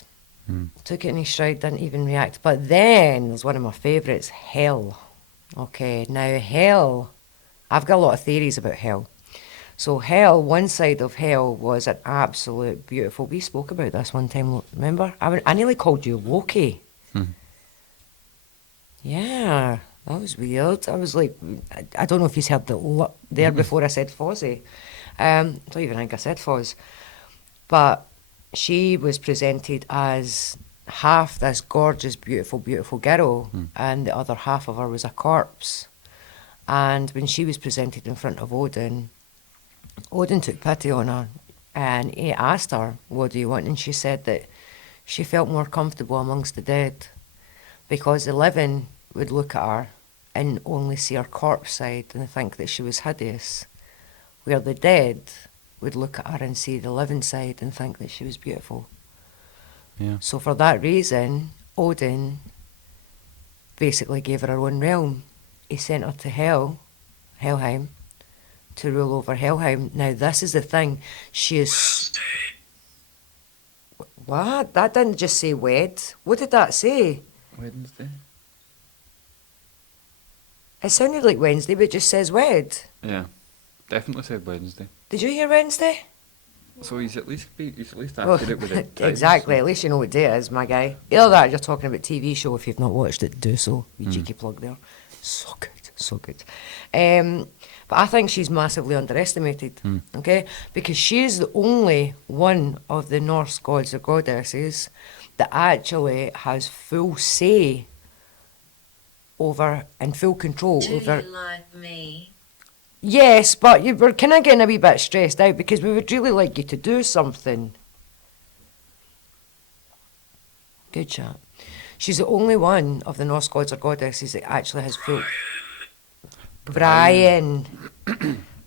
Took it in his stride, didn't even react. But then, there's one of my favourites, hell. Okay, now hell, I've got a lot of theories about hell. So hell, one side of hell was an absolute beautiful, we spoke about this one time, remember? I nearly called you Loki. Yeah, that was weird. I was like, I don't know if he's heard the there before I said fozzie. I don't even think I said foz. But she was presented as half this gorgeous, beautiful, beautiful girl, and the other half of her was a corpse. And when she was presented in front of Odin, Odin took pity on her and he asked her, what do you want? And she said that she felt more comfortable amongst the dead because the living would look at her and only see her corpse side and think that she was hideous, where the dead would look at her and see the living side and think that she was beautiful. Yeah. So for that reason, Odin basically gave her her own realm. He sent her to Helheim, to rule over Helheim. Now this is the thing, she is... What? That didn't just say wed. What did that say? Wednesday? It sounded like Wednesday, but it just says wed. Yeah, definitely said Wednesday. Did you hear Wednesday? So he's at least Well, accurate with it. exactly, at least you know what day it is, my guy. Either that or you're talking about TV show. If you've not watched it, do so. You cheeky plug there. So good, so good. But I think she's massively underestimated, okay? Because she's the only one of the Norse gods or goddesses that actually has full say over and full control Do over... you like me? Yes, but you were kind of getting a wee bit stressed out because we would really like you to do something. Good chat. She's the only one of the Norse gods or goddesses that actually has full... Brian.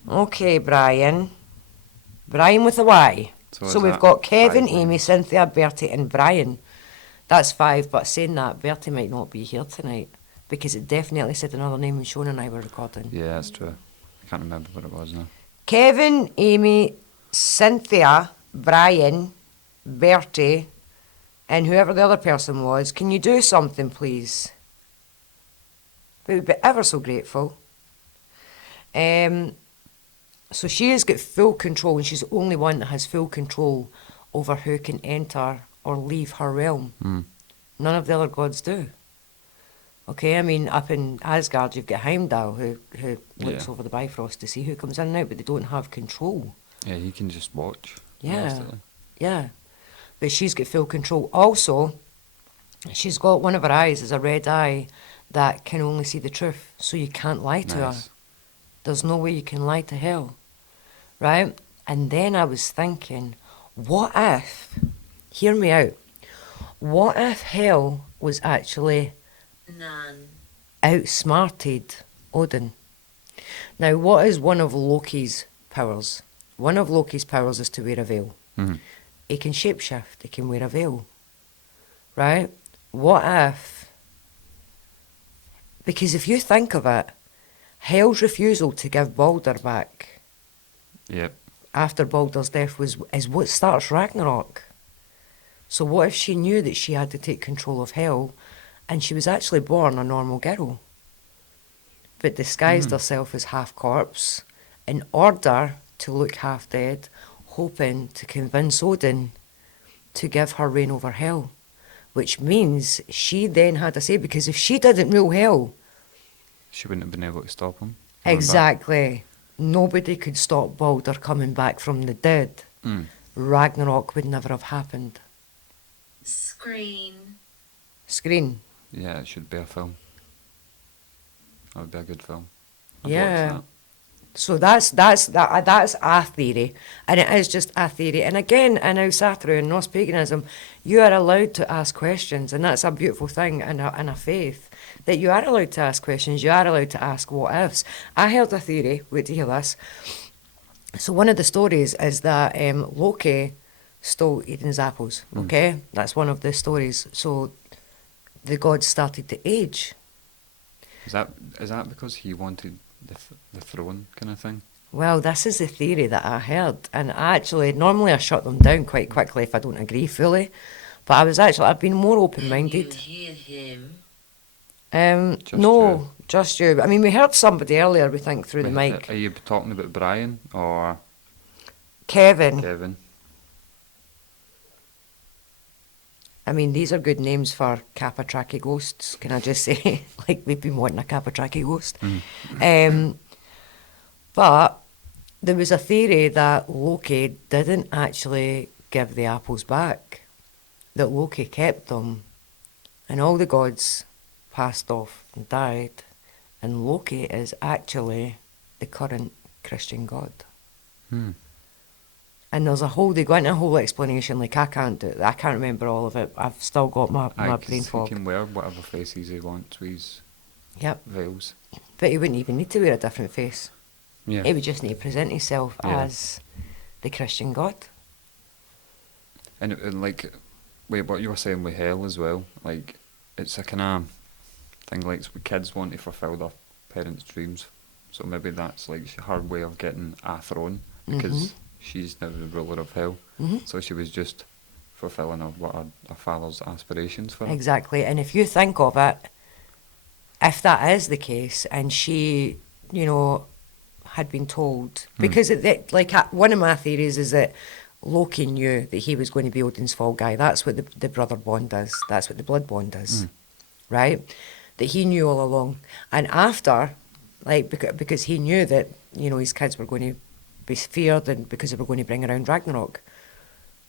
Okay, Brian. Brian with a Y. So we've got Kevin, Amy, Cynthia, Bertie and Brian. That's 5, but saying that, Bertie might not be here tonight because it definitely said another name when Shona and I were recording. Yeah, that's true. I can't remember what it was now. Kevin, Amy, Cynthia, Brian, Bertie, and whoever the other person was, can you do something, please? We would be ever so grateful. So she has got full control, and she's the only one that has full control over who can enter or leave her realm. Mm. None of the other gods do. Okay, I mean, up in Asgard, you've got Heimdall, who looks Yeah. over the Bifrost to see who comes in and out, but they don't have control. Yeah, he can just watch. Yeah, realistically. yeah. But she's got full control. Also, she's got one of her eyes is a red eye that can only see the truth, so you can't lie to her. Nice. There's no way you can lie to hell, right? And then I was thinking, what if, hear me out, what if hell was actually None. outsmarted Odin? Now, what is one of Loki's powers? One of Loki's powers is to wear a veil. Mhm. He can shapeshift, he can wear a veil, right? What if, because if you think of it, Hell's refusal to give Balder back Yep. after Balder's death is what starts Ragnarok. So what if she knew that she had to take control of Hell and she was actually born a normal girl, but disguised herself as half corpse in order to look half dead, hoping to convince Odin to give her reign over Hell, which means she then had to say, because if she didn't rule Hell, She wouldn't have been able to stop him. coming back. exactly, nobody could stop Balder coming back from the dead. Mm. Ragnarok would never have happened. Screen. Screen. Yeah, it should be a film. That would be a good film. I'd Yeah. watch So that's a theory, and it is just a theory. And again, in Ausatru and Norse paganism, you are allowed to ask questions, and that's a beautiful thing in a faith, that you are allowed to ask questions. You are allowed to ask what ifs. I heard a theory. Wait to hear this. So one of the stories is that Loki stole Eden's apples. Okay, that's one of the stories. So the gods started to age. that. Is that because he wanted the throne kind of thing? Well, this is the theory that I heard, and normally I shut them down quite quickly if I don't agree fully, but I've been more Can you open-minded. hear him? Just No, you. just you. I mean, we heard somebody earlier, we think, through the Wait, mic. Are you talking about Brian or Kevin. Kevin? I mean, these are good names for Capatraki ghosts, can I just say? Like, we've been wanting a Capatraki ghost. But there was a theory that Loki didn't actually give the apples back, that Loki kept them, and all the gods passed off and died, and Loki is actually the current Christian god. Hmm. And they go into a whole explanation, like I can't remember all of it. I've still got my brain fog. He can wear whatever faces he wants with his Yep. veils. But he wouldn't even need to wear a different face. Yeah. He would just need to present himself Yeah. as the Christian god. And like, wait, what you were saying with hell as well, like, it's a kind of thing like kids want to fulfill their parents' dreams. So maybe that's like her way of getting a throne, because she's now the ruler of hell. So she was just fulfilling her father's aspirations for her. Exactly. And if you think of it, if that is the case, and she, had been told, because one of my theories is that Loki knew that he was going to be Odin's fall guy. That's what the brother bond is. That's what the blood bond is, right? That he knew all along. And after, because he knew that, his kids were going to be feared, and because they were going to bring around Ragnarok.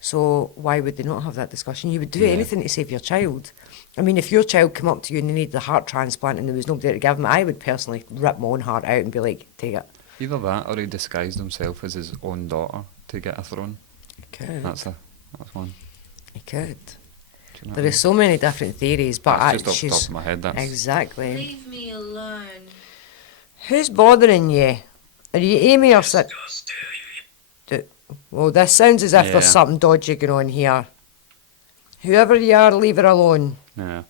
So why would they not have that discussion? You would do anything to save your child. I mean, if your child came up to you and they needed a heart transplant and there was nobody to give them, I would personally rip my own heart out and be like, take it. Either that, or he disguised himself as his own daughter to get a throne. He could. That's one. He could. Do you know There what I are so many different theories, but That's just off the she's... top of my head. That's Exactly. Leave me alone. Who's bothering you? Are you Amy or sit? Well, this sounds as if there's Yeah. something dodgy going on here. Whoever you are, leave her alone. yeah.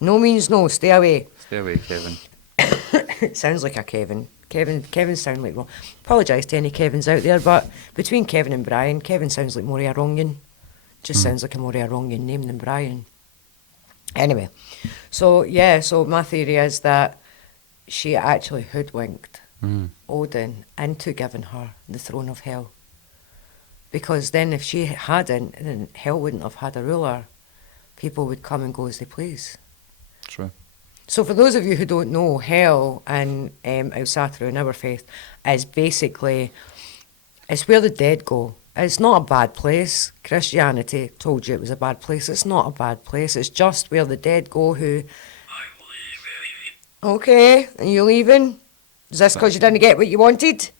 No means no, stay away. Stay away, Kevin. It sounds like a Kevin. Kevin sound like, well, apologise to any Kevins out there, but between Kevin and Brian, Kevin sounds like more of a Wrongian. Just sounds like a more of a Wrongian name than Brian. Anyway, so my theory is that she actually hoodwinked Odin into giving her the throne of hell. Because then if she hadn't, then hell wouldn't have had a ruler. People would come and go as they please. True. So for those of you who don't know, hell and Elsatru in our faith is basically, it's where the dead go. It's not a bad place. Christianity told you it was a bad place. It's not a bad place. It's just where the dead go who... Okay, are you leaving? Is this because you didn't get what you wanted?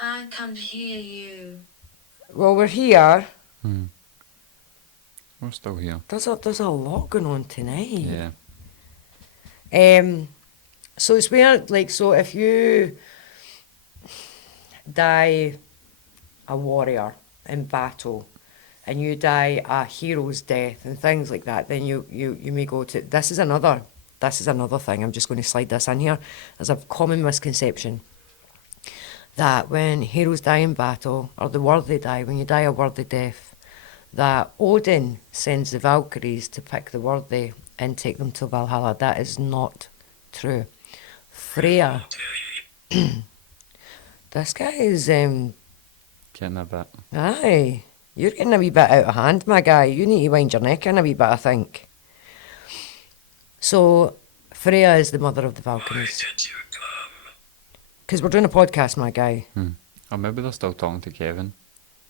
I can't hear you. Well, we're here. We're still here. There's a lot going on tonight. Yeah. So it's where, like, so if you die a warrior in battle and you die a hero's death and things like that, then you may go to... This is another thing. I'm just going to slide this in here. There's a common misconception that when heroes die in battle, or the worthy die, when you die a worthy death, that Odin sends the Valkyries to pick the worthy and take them to Valhalla. That is not true. Freya... This guy is... Getting a bit. Aye, you're getting a wee bit out of hand, my guy. You need to wind your neck in a wee bit, I think. So, Freya is the mother of the Valkyries. Because we're doing a podcast, my guy. Or maybe they're still talking to Kevin.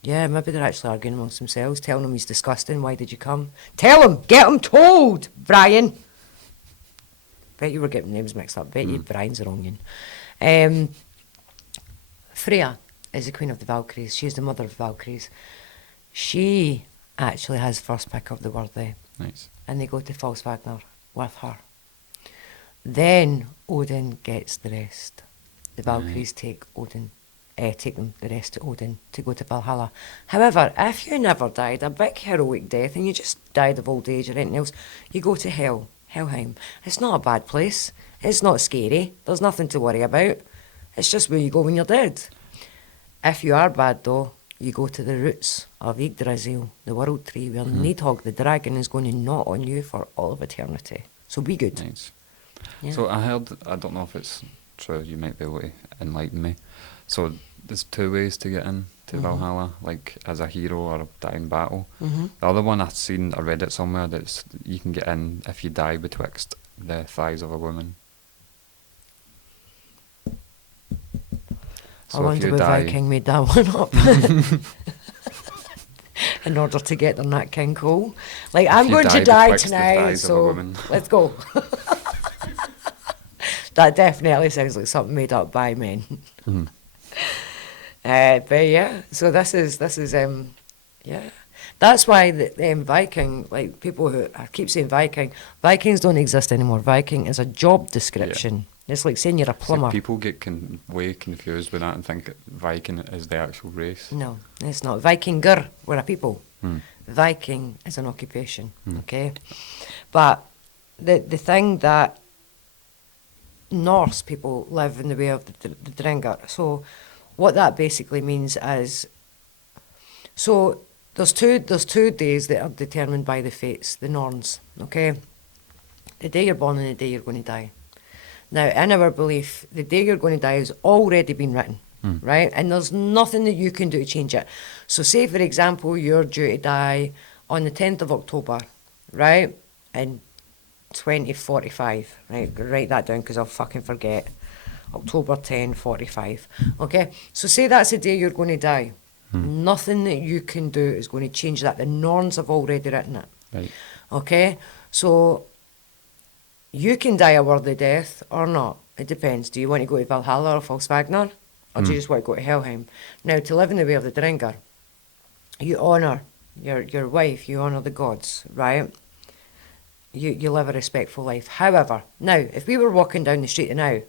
Yeah, maybe they're actually arguing amongst themselves, telling him he's disgusting. Why did you come? Tell him! Get him told, Brian! Bet you were getting names mixed up. Bet you Brian's the wrong one. Freya is the queen of the Valkyries. She's the mother of the Valkyries. She actually has first pick of the worthy. Nice. And they go to Falsvagnar with her. Then Odin gets the rest. The Valkyries take them the rest to Odin to go to Valhalla. However, if you never died a big heroic death and you just died of old age or anything else, you go to hell, Helheim. It's not a bad place. It's not scary. There's nothing to worry about. It's just where you go when you're dead. If you are bad though, you go to the roots of Yggdrasil, the world tree, where Nidhogg the dragon is going to gnaw on you for all of eternity. So be good. Nice. Yeah. So I heard, I don't know if it's true, you might be able to enlighten me. So there's two ways to get in to Valhalla, like as a hero or die in battle. The other one I read it somewhere, that's you can get in if you die betwixt the thighs of a woman. I wonder if Viking made that one up in order to get their Nat King Cole. Like, I'm going to die tonight, so let's go. That definitely sounds like something made up by men. But yeah, so this is yeah. That's why the Viking, like people who, I keep saying Vikings don't exist anymore. Viking is a job description. It's like saying you're a plumber. So people get way confused with that and think Viking is the actual race. No, it's not. Vikinger, we're a people. Viking is an occupation, okay? But the thing that Norse people live in the way of the Dringar. So what that basically means is, so there's two days that are determined by the fates, the Norns, okay? The day you're born and the day you're going to die. Now, in our belief, the day you're going to die has already been written, right? And there's nothing that you can do to change it. So say, for example, you're due to die on the 10th of October, right? In 2045, right? Write that down because I'll fucking forget. October 1045. Okay? So say that's the day you're going to die. Nothing that you can do is going to change that. The Norns have already written it. Right. Okay? So you can die a worthy death or not. It depends. Do you want to go to Valhalla or Falsvagnar? Or do you just want to go to Helheim? Now, to live in the way of the Dringar, you honour your wife, you honour the gods, right? You live a respectful life. However, now, if we were walking down the street now,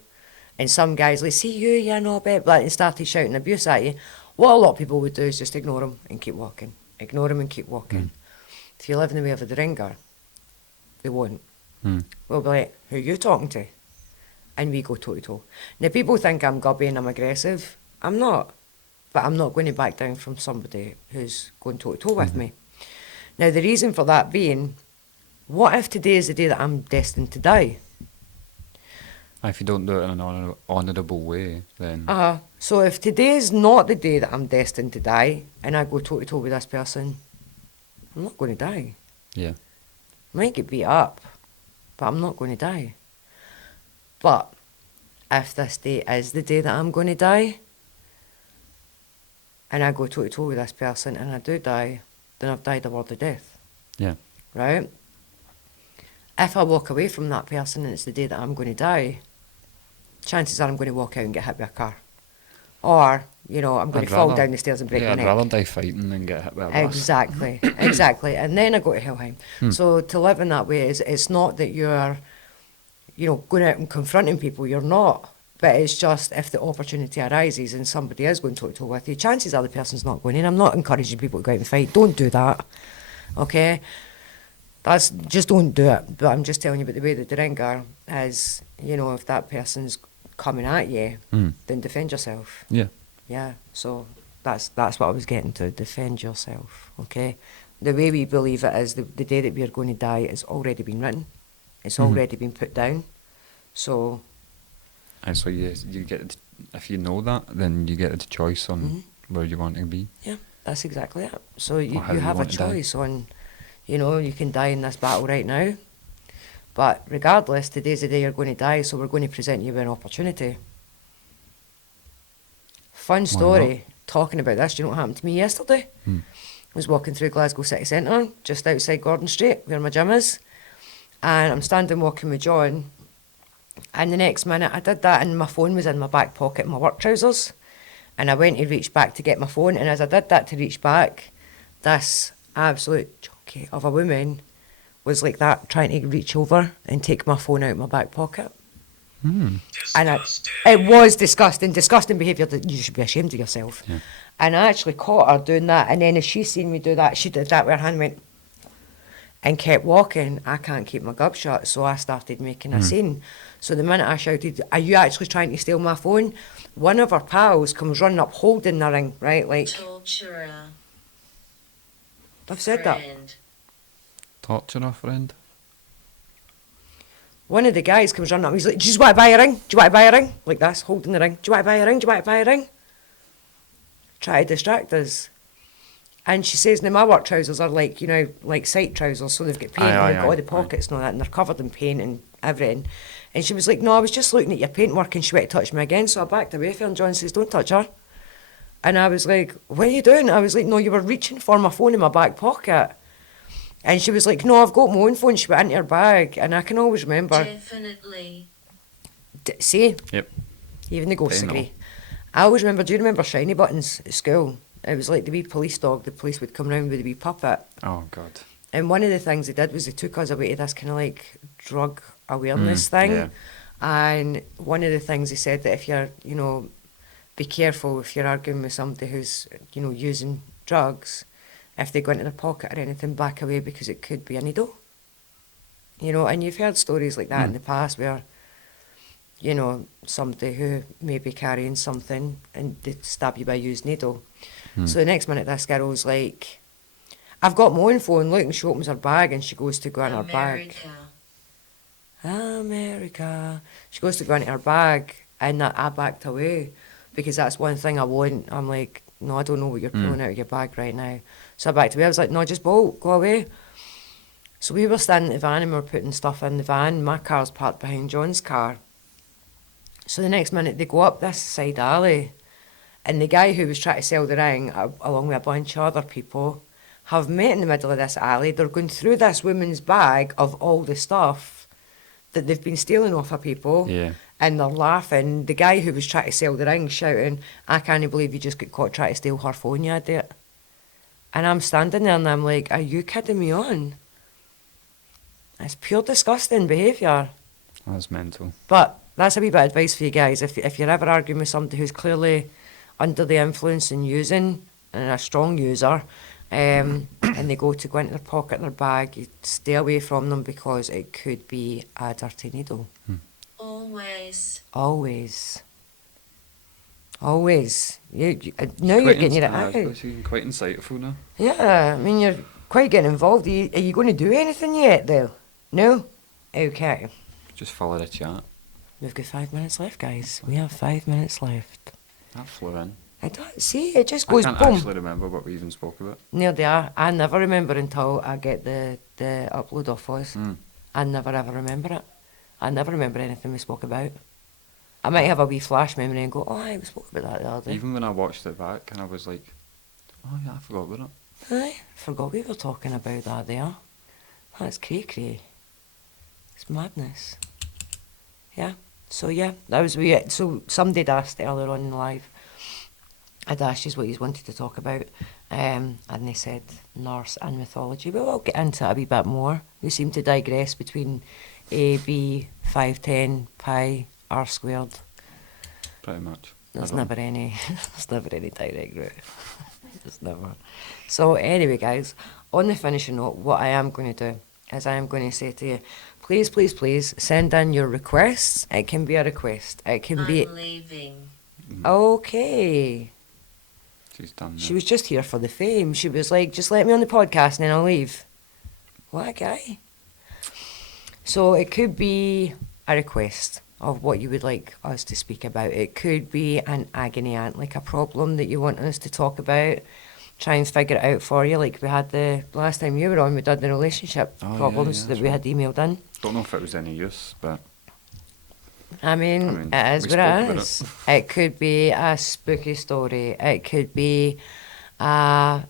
and some guys like, see you know, bit, and started shouting abuse at you, what a lot of people would do is just ignore them and keep walking. Ignore them and keep walking. If you live in the way of the Dringar, they won't. We'll be like, who are you talking to? And we go toe to toe. Now, people think I'm gubby and I'm aggressive. I'm not. But I'm not going to back down from somebody who's going toe to toe with me. Now, the reason for that being, what if today is the day that I'm destined to die? If you don't do it in an honourable way, then So if today's not the day that I'm destined to die, and I go toe to toe with this person, I'm not going to die. yeah, I might get beat up, but I'm not going to die. But if this day is the day that I'm going to die, and I go toe to toe with this person and I do die, then I've died a worthy death, yeah, right? If I walk away from that person and it's the day that I'm going to die, chances are I'm going to walk out and get hit by a car. Or, you know, I'm going to fall down the stairs and break my I'd neck. rather die fighting than get hit by a bus. Exactly, exactly. And then I go to Helheim. So to live in that way is, it's not that you're, you know, going out and confronting people. You're not. But it's just if the opportunity arises and somebody is going toe to toe with you, chances are the person's not going in. I'm not encouraging people to go out and fight. Don't do that. Okay? That's just don't do it. But I'm just telling you about the way that the Ringar is, you know, if that person's coming at you, then defend yourself. Yeah. Yeah, so that's what I was getting to. Defend yourself, okay? The way we believe it is the day that we are going to die has already been written. It's already been put down. So... And so you get, if you know that, then you get the choice on where you want to be. Yeah, that's exactly it. So you how you have a want to die. choice on, you know, you can die in this battle right now. But regardless, today's the day you're going to die, so we're going to present you with an opportunity. Fun story, talking about this, do you know what happened to me yesterday? I was walking through Glasgow City Centre, just outside Gordon Street, where my gym is, and I'm standing walking with John, and the next minute I did that and my phone was in my back pocket in my work trousers, and I went to reach back to get my phone, and as I did that to reach back, this absolute junkie of a woman was like that, trying to reach over and take my phone out of my back pocket. And it was disgusting behaviour that you should be ashamed of yourself. Yeah. And I actually caught her doing that, and then as she seen me do that, she did that with her hand, went and kept walking. I can't keep my gob shut, so I started making a scene. So the minute I shouted, "Are you actually trying to steal my phone?" one of her pals comes running up holding the ring, right, like, Torturer. I've said that. Friend. Torturer friend. One of the guys comes running up, he's like, "Do you just want to buy a ring? Do you want to buy a ring?" Like this, holding the ring. "Do you want to buy a ring? Do you want to buy a ring?" Try to distract us. And she says, now my work trousers are like, you know, like sight trousers, so they've got paint and they've got all the pockets and all that, and they're covered in paint and everything. And she was like, "No, I was just looking at your paintwork," and she went to touch me again, so I backed away from her, and John says, "Don't touch her." And I was like, "What are you doing?" I was like, "No, you were reaching for my phone in my back pocket." And she was like, "No, I've got my own phone." She went into her bag, and I can always remember. Definitely. See? Yep. Even the ghosts They know. agree. I always remember, do you remember shiny buttons at school? It was like the wee police dog, the police would come round with a wee puppet. Oh God. And one of the things they did was they took us away to this kind of like drug awareness thing. yeah. And one of the things they said that if you're, you know, be careful if you're arguing with somebody who's, you know, using drugs, if they go into their pocket or anything, back away because it could be a needle. You know, and you've heard stories like that in the past where, you know, somebody who may be carrying something and they stab you by a used needle. So the next minute this girl's like, "I've got my own phone," look, and she opens her bag and she goes to go in her bag. America. She goes to go into her bag and I backed away because that's one thing I won't. I'm like, "No, I don't know what you're pulling out of your bag right now." So I backed away. I was like, "No, just bolt, go away." So we were standing in the van and we were putting stuff in the van. My car's parked behind John's car. So the next minute they go up this side alley and the guy who was trying to sell the ring, along with a bunch of other people, have met in the middle of this alley. They're going through this woman's bag of all the stuff that they've been stealing off of people. Yeah. And they're laughing. The guy who was trying to sell the ring shouting, "I can't believe you just got caught trying to steal her phone, you idiot." And I'm standing there and I'm like, "Are you kidding me on?" It's pure disgusting behaviour. That's mental. But that's a wee bit of advice for you guys. If you're ever arguing with somebody who's clearly under the influence and using, and a strong user, and they go into their pocket, their bag, you stay away from them because it could be a dirty needle. Always. Always. Always. Now you're getting it out. Quite insightful now. Yeah, I mean, you're quite getting involved. Are you going to do anything yet, though? No? Okay. Just follow the chat. We've got 5 minutes left, guys. We have 5 minutes left. That flew in. It does. See, it just I goes can't boom. actually remember what we even spoke about. Near they are. I never remember until I get the upload off Foz. Mm. I never ever remember it. I never remember anything we spoke about. I might have a wee flash memory and go, oh, I spoke about that the other day. Even when I watched it back, and I was like, oh yeah, I forgot about it. Aye, forgot we were talking about that there. That's cray-cray. It's madness. Yeah. So yeah, that was weird. So somebody had asked earlier on in live, I'd asked you what you wanted to talk about, and they said Norse and mythology. But we'll get into it a wee bit more. We seem to digress between A, B, 510, pi, r squared. Pretty much. There's I don't- never any direct route. There's never. So anyway, guys, on the finishing note, what I am going to do is I am going to say to you, please, please, please send in your requests. It can be a request. It can be I'm leaving. okay. She's done. She was just here for the fame. She was like, just let me on the podcast and then I'll leave. What a guy. So it could be a request of what you would like us to speak about. It could be an agony aunt, like a problem that you want us to talk about. Try and figure it out for you, like we had the last time you were on, we did the relationship Oh, yeah, problems yeah, that that's we right. had emailed in. Don't know if it was any use, but I mean, it is we what spoke it about is. It could be a spooky story. It could be a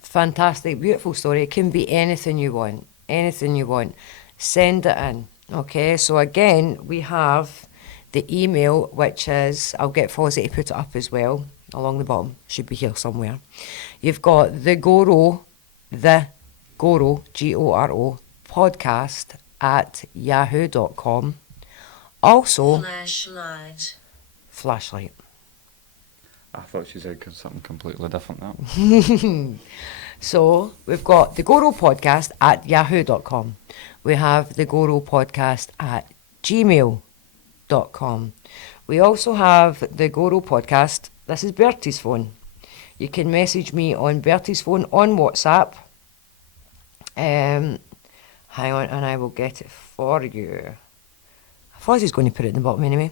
fantastic, beautiful story. It can be anything you want. Anything you want. Send it in. Okay, so again, we have the email, which is, I'll get Fozzie to put it up as well, along the bottom. Should be here somewhere. You've got GoRo, GoRo, podcast at yahoo.com. Also, flashlight. I thought she said something completely different now. So we've got the GoRo podcast at yahoo.com. We have the GoRo podcast at gmail.com. We also have the GoRo podcast. This is Bertie's phone. You can message me on Bertie's phone on WhatsApp. Hang on, and I will get it for you. Fozzie's going to put it in the bottom anyway.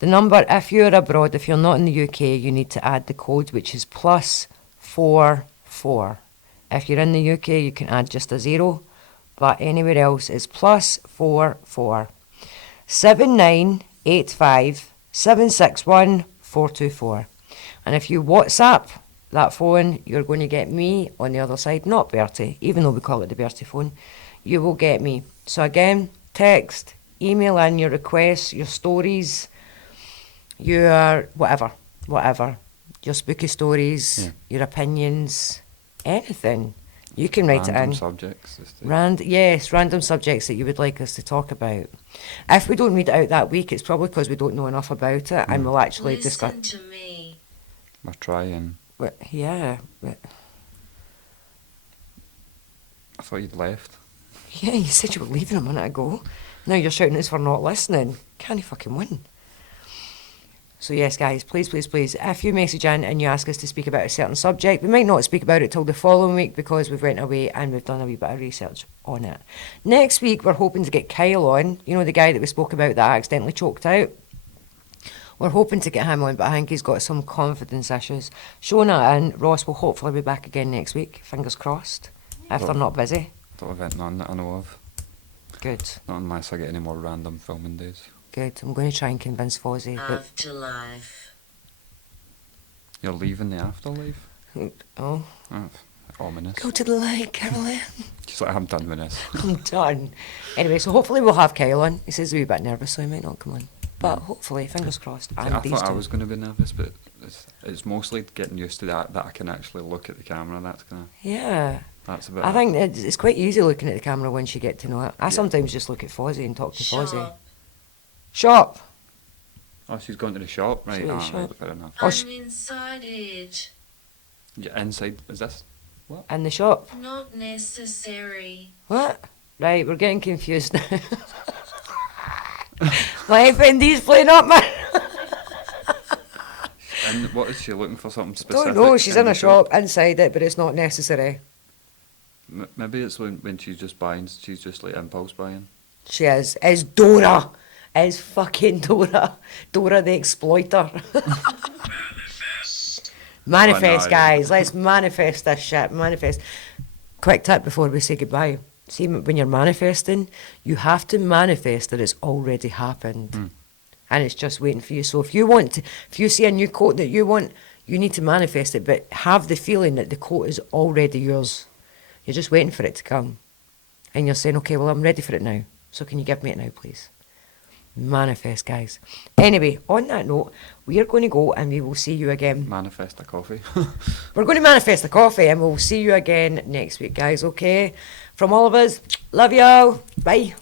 The number, if you're abroad, if you're not in the UK, you need to add the code, which is +44. If you're in the UK, you can add just a 0, but anywhere else is +44 7985 761 424. And if you WhatsApp that phone, you're going to get me on the other side, not Bertie, even though we call it the Bertie phone. You will get me. So again, text, email in your requests, your stories, your whatever, your spooky stories, your opinions, anything. You can write Random it in. subjects. Just to- Random subjects that you would like us to talk about. If we don't read it out that week, it's probably because we don't know enough about it, and we'll actually discuss. Listen to me. We're trying. Yeah, I thought you'd left. yeah. You said you were leaving a minute ago. Now you're shouting at us for not listening. Can't you fucking win? So yes, guys, please, please, please, if you message in and you ask us to speak about a certain subject, we might not speak about it till the following week because we've went away and we've done a wee bit of research on it. Next week, we're hoping to get Kyle on, you know, the guy that we spoke about that accidentally choked out. We're hoping to get him on, but I think he's got some confidence issues. Shona and Ross will hopefully be back again next week, fingers crossed, if they're not busy. Don't have none that I know of. Good, Not unless I get any more random filming days. good. I'm going to try and convince Fozzie that... Afterlife. You're leaving the afterlife? Oh, Oh, ominous. go to the light, Caroline. She's like, I'm done with this. I'm done. Anyway, so hopefully we'll have Kyle on. He says he's a wee bit nervous, so he might not come on. But hopefully, fingers crossed. And I these thought I two. was going to be nervous, but it's mostly getting used to that I can actually look at the camera. Yeah. That's a bit. I think it's quite easy looking at the camera once you get to know it. I sometimes just look at Fozzie and talk to Fozzie. Shop. Shop! Oh, she's going to the shop, right? She's at the Ah, shop. right, fair enough. Oh, I'm inside it. Yeah, inside. Is this? In the shop. Not necessary. What? Right, we're getting confused now. My FND's playing up, man. And what is she looking for? Something specific? Don't know, she's in the a shop inside it, but it's not necessary. Maybe it's when she's just buying. She's just like impulse buying. She is. It's Dora. is fucking Dora. Dora the Exploiter. Manifest, Oh, no, guys. Let's manifest this shit. Manifest. Quick tip before we say goodbye. See, when you're manifesting, you have to manifest that it's already happened. And it's just waiting for you. So if you see a new coat that you want, you need to manifest it, but have the feeling that the coat is already yours. You're just waiting for it to come. And you're saying, okay, well, I'm ready for it now. So can you give me it now, please? Manifest, guys. Anyway, on that note, we are going to go and we will see you again. Manifest a coffee. We're going to manifest the coffee and we'll see you again next week, guys, okay? From all of us, love y'all. Bye.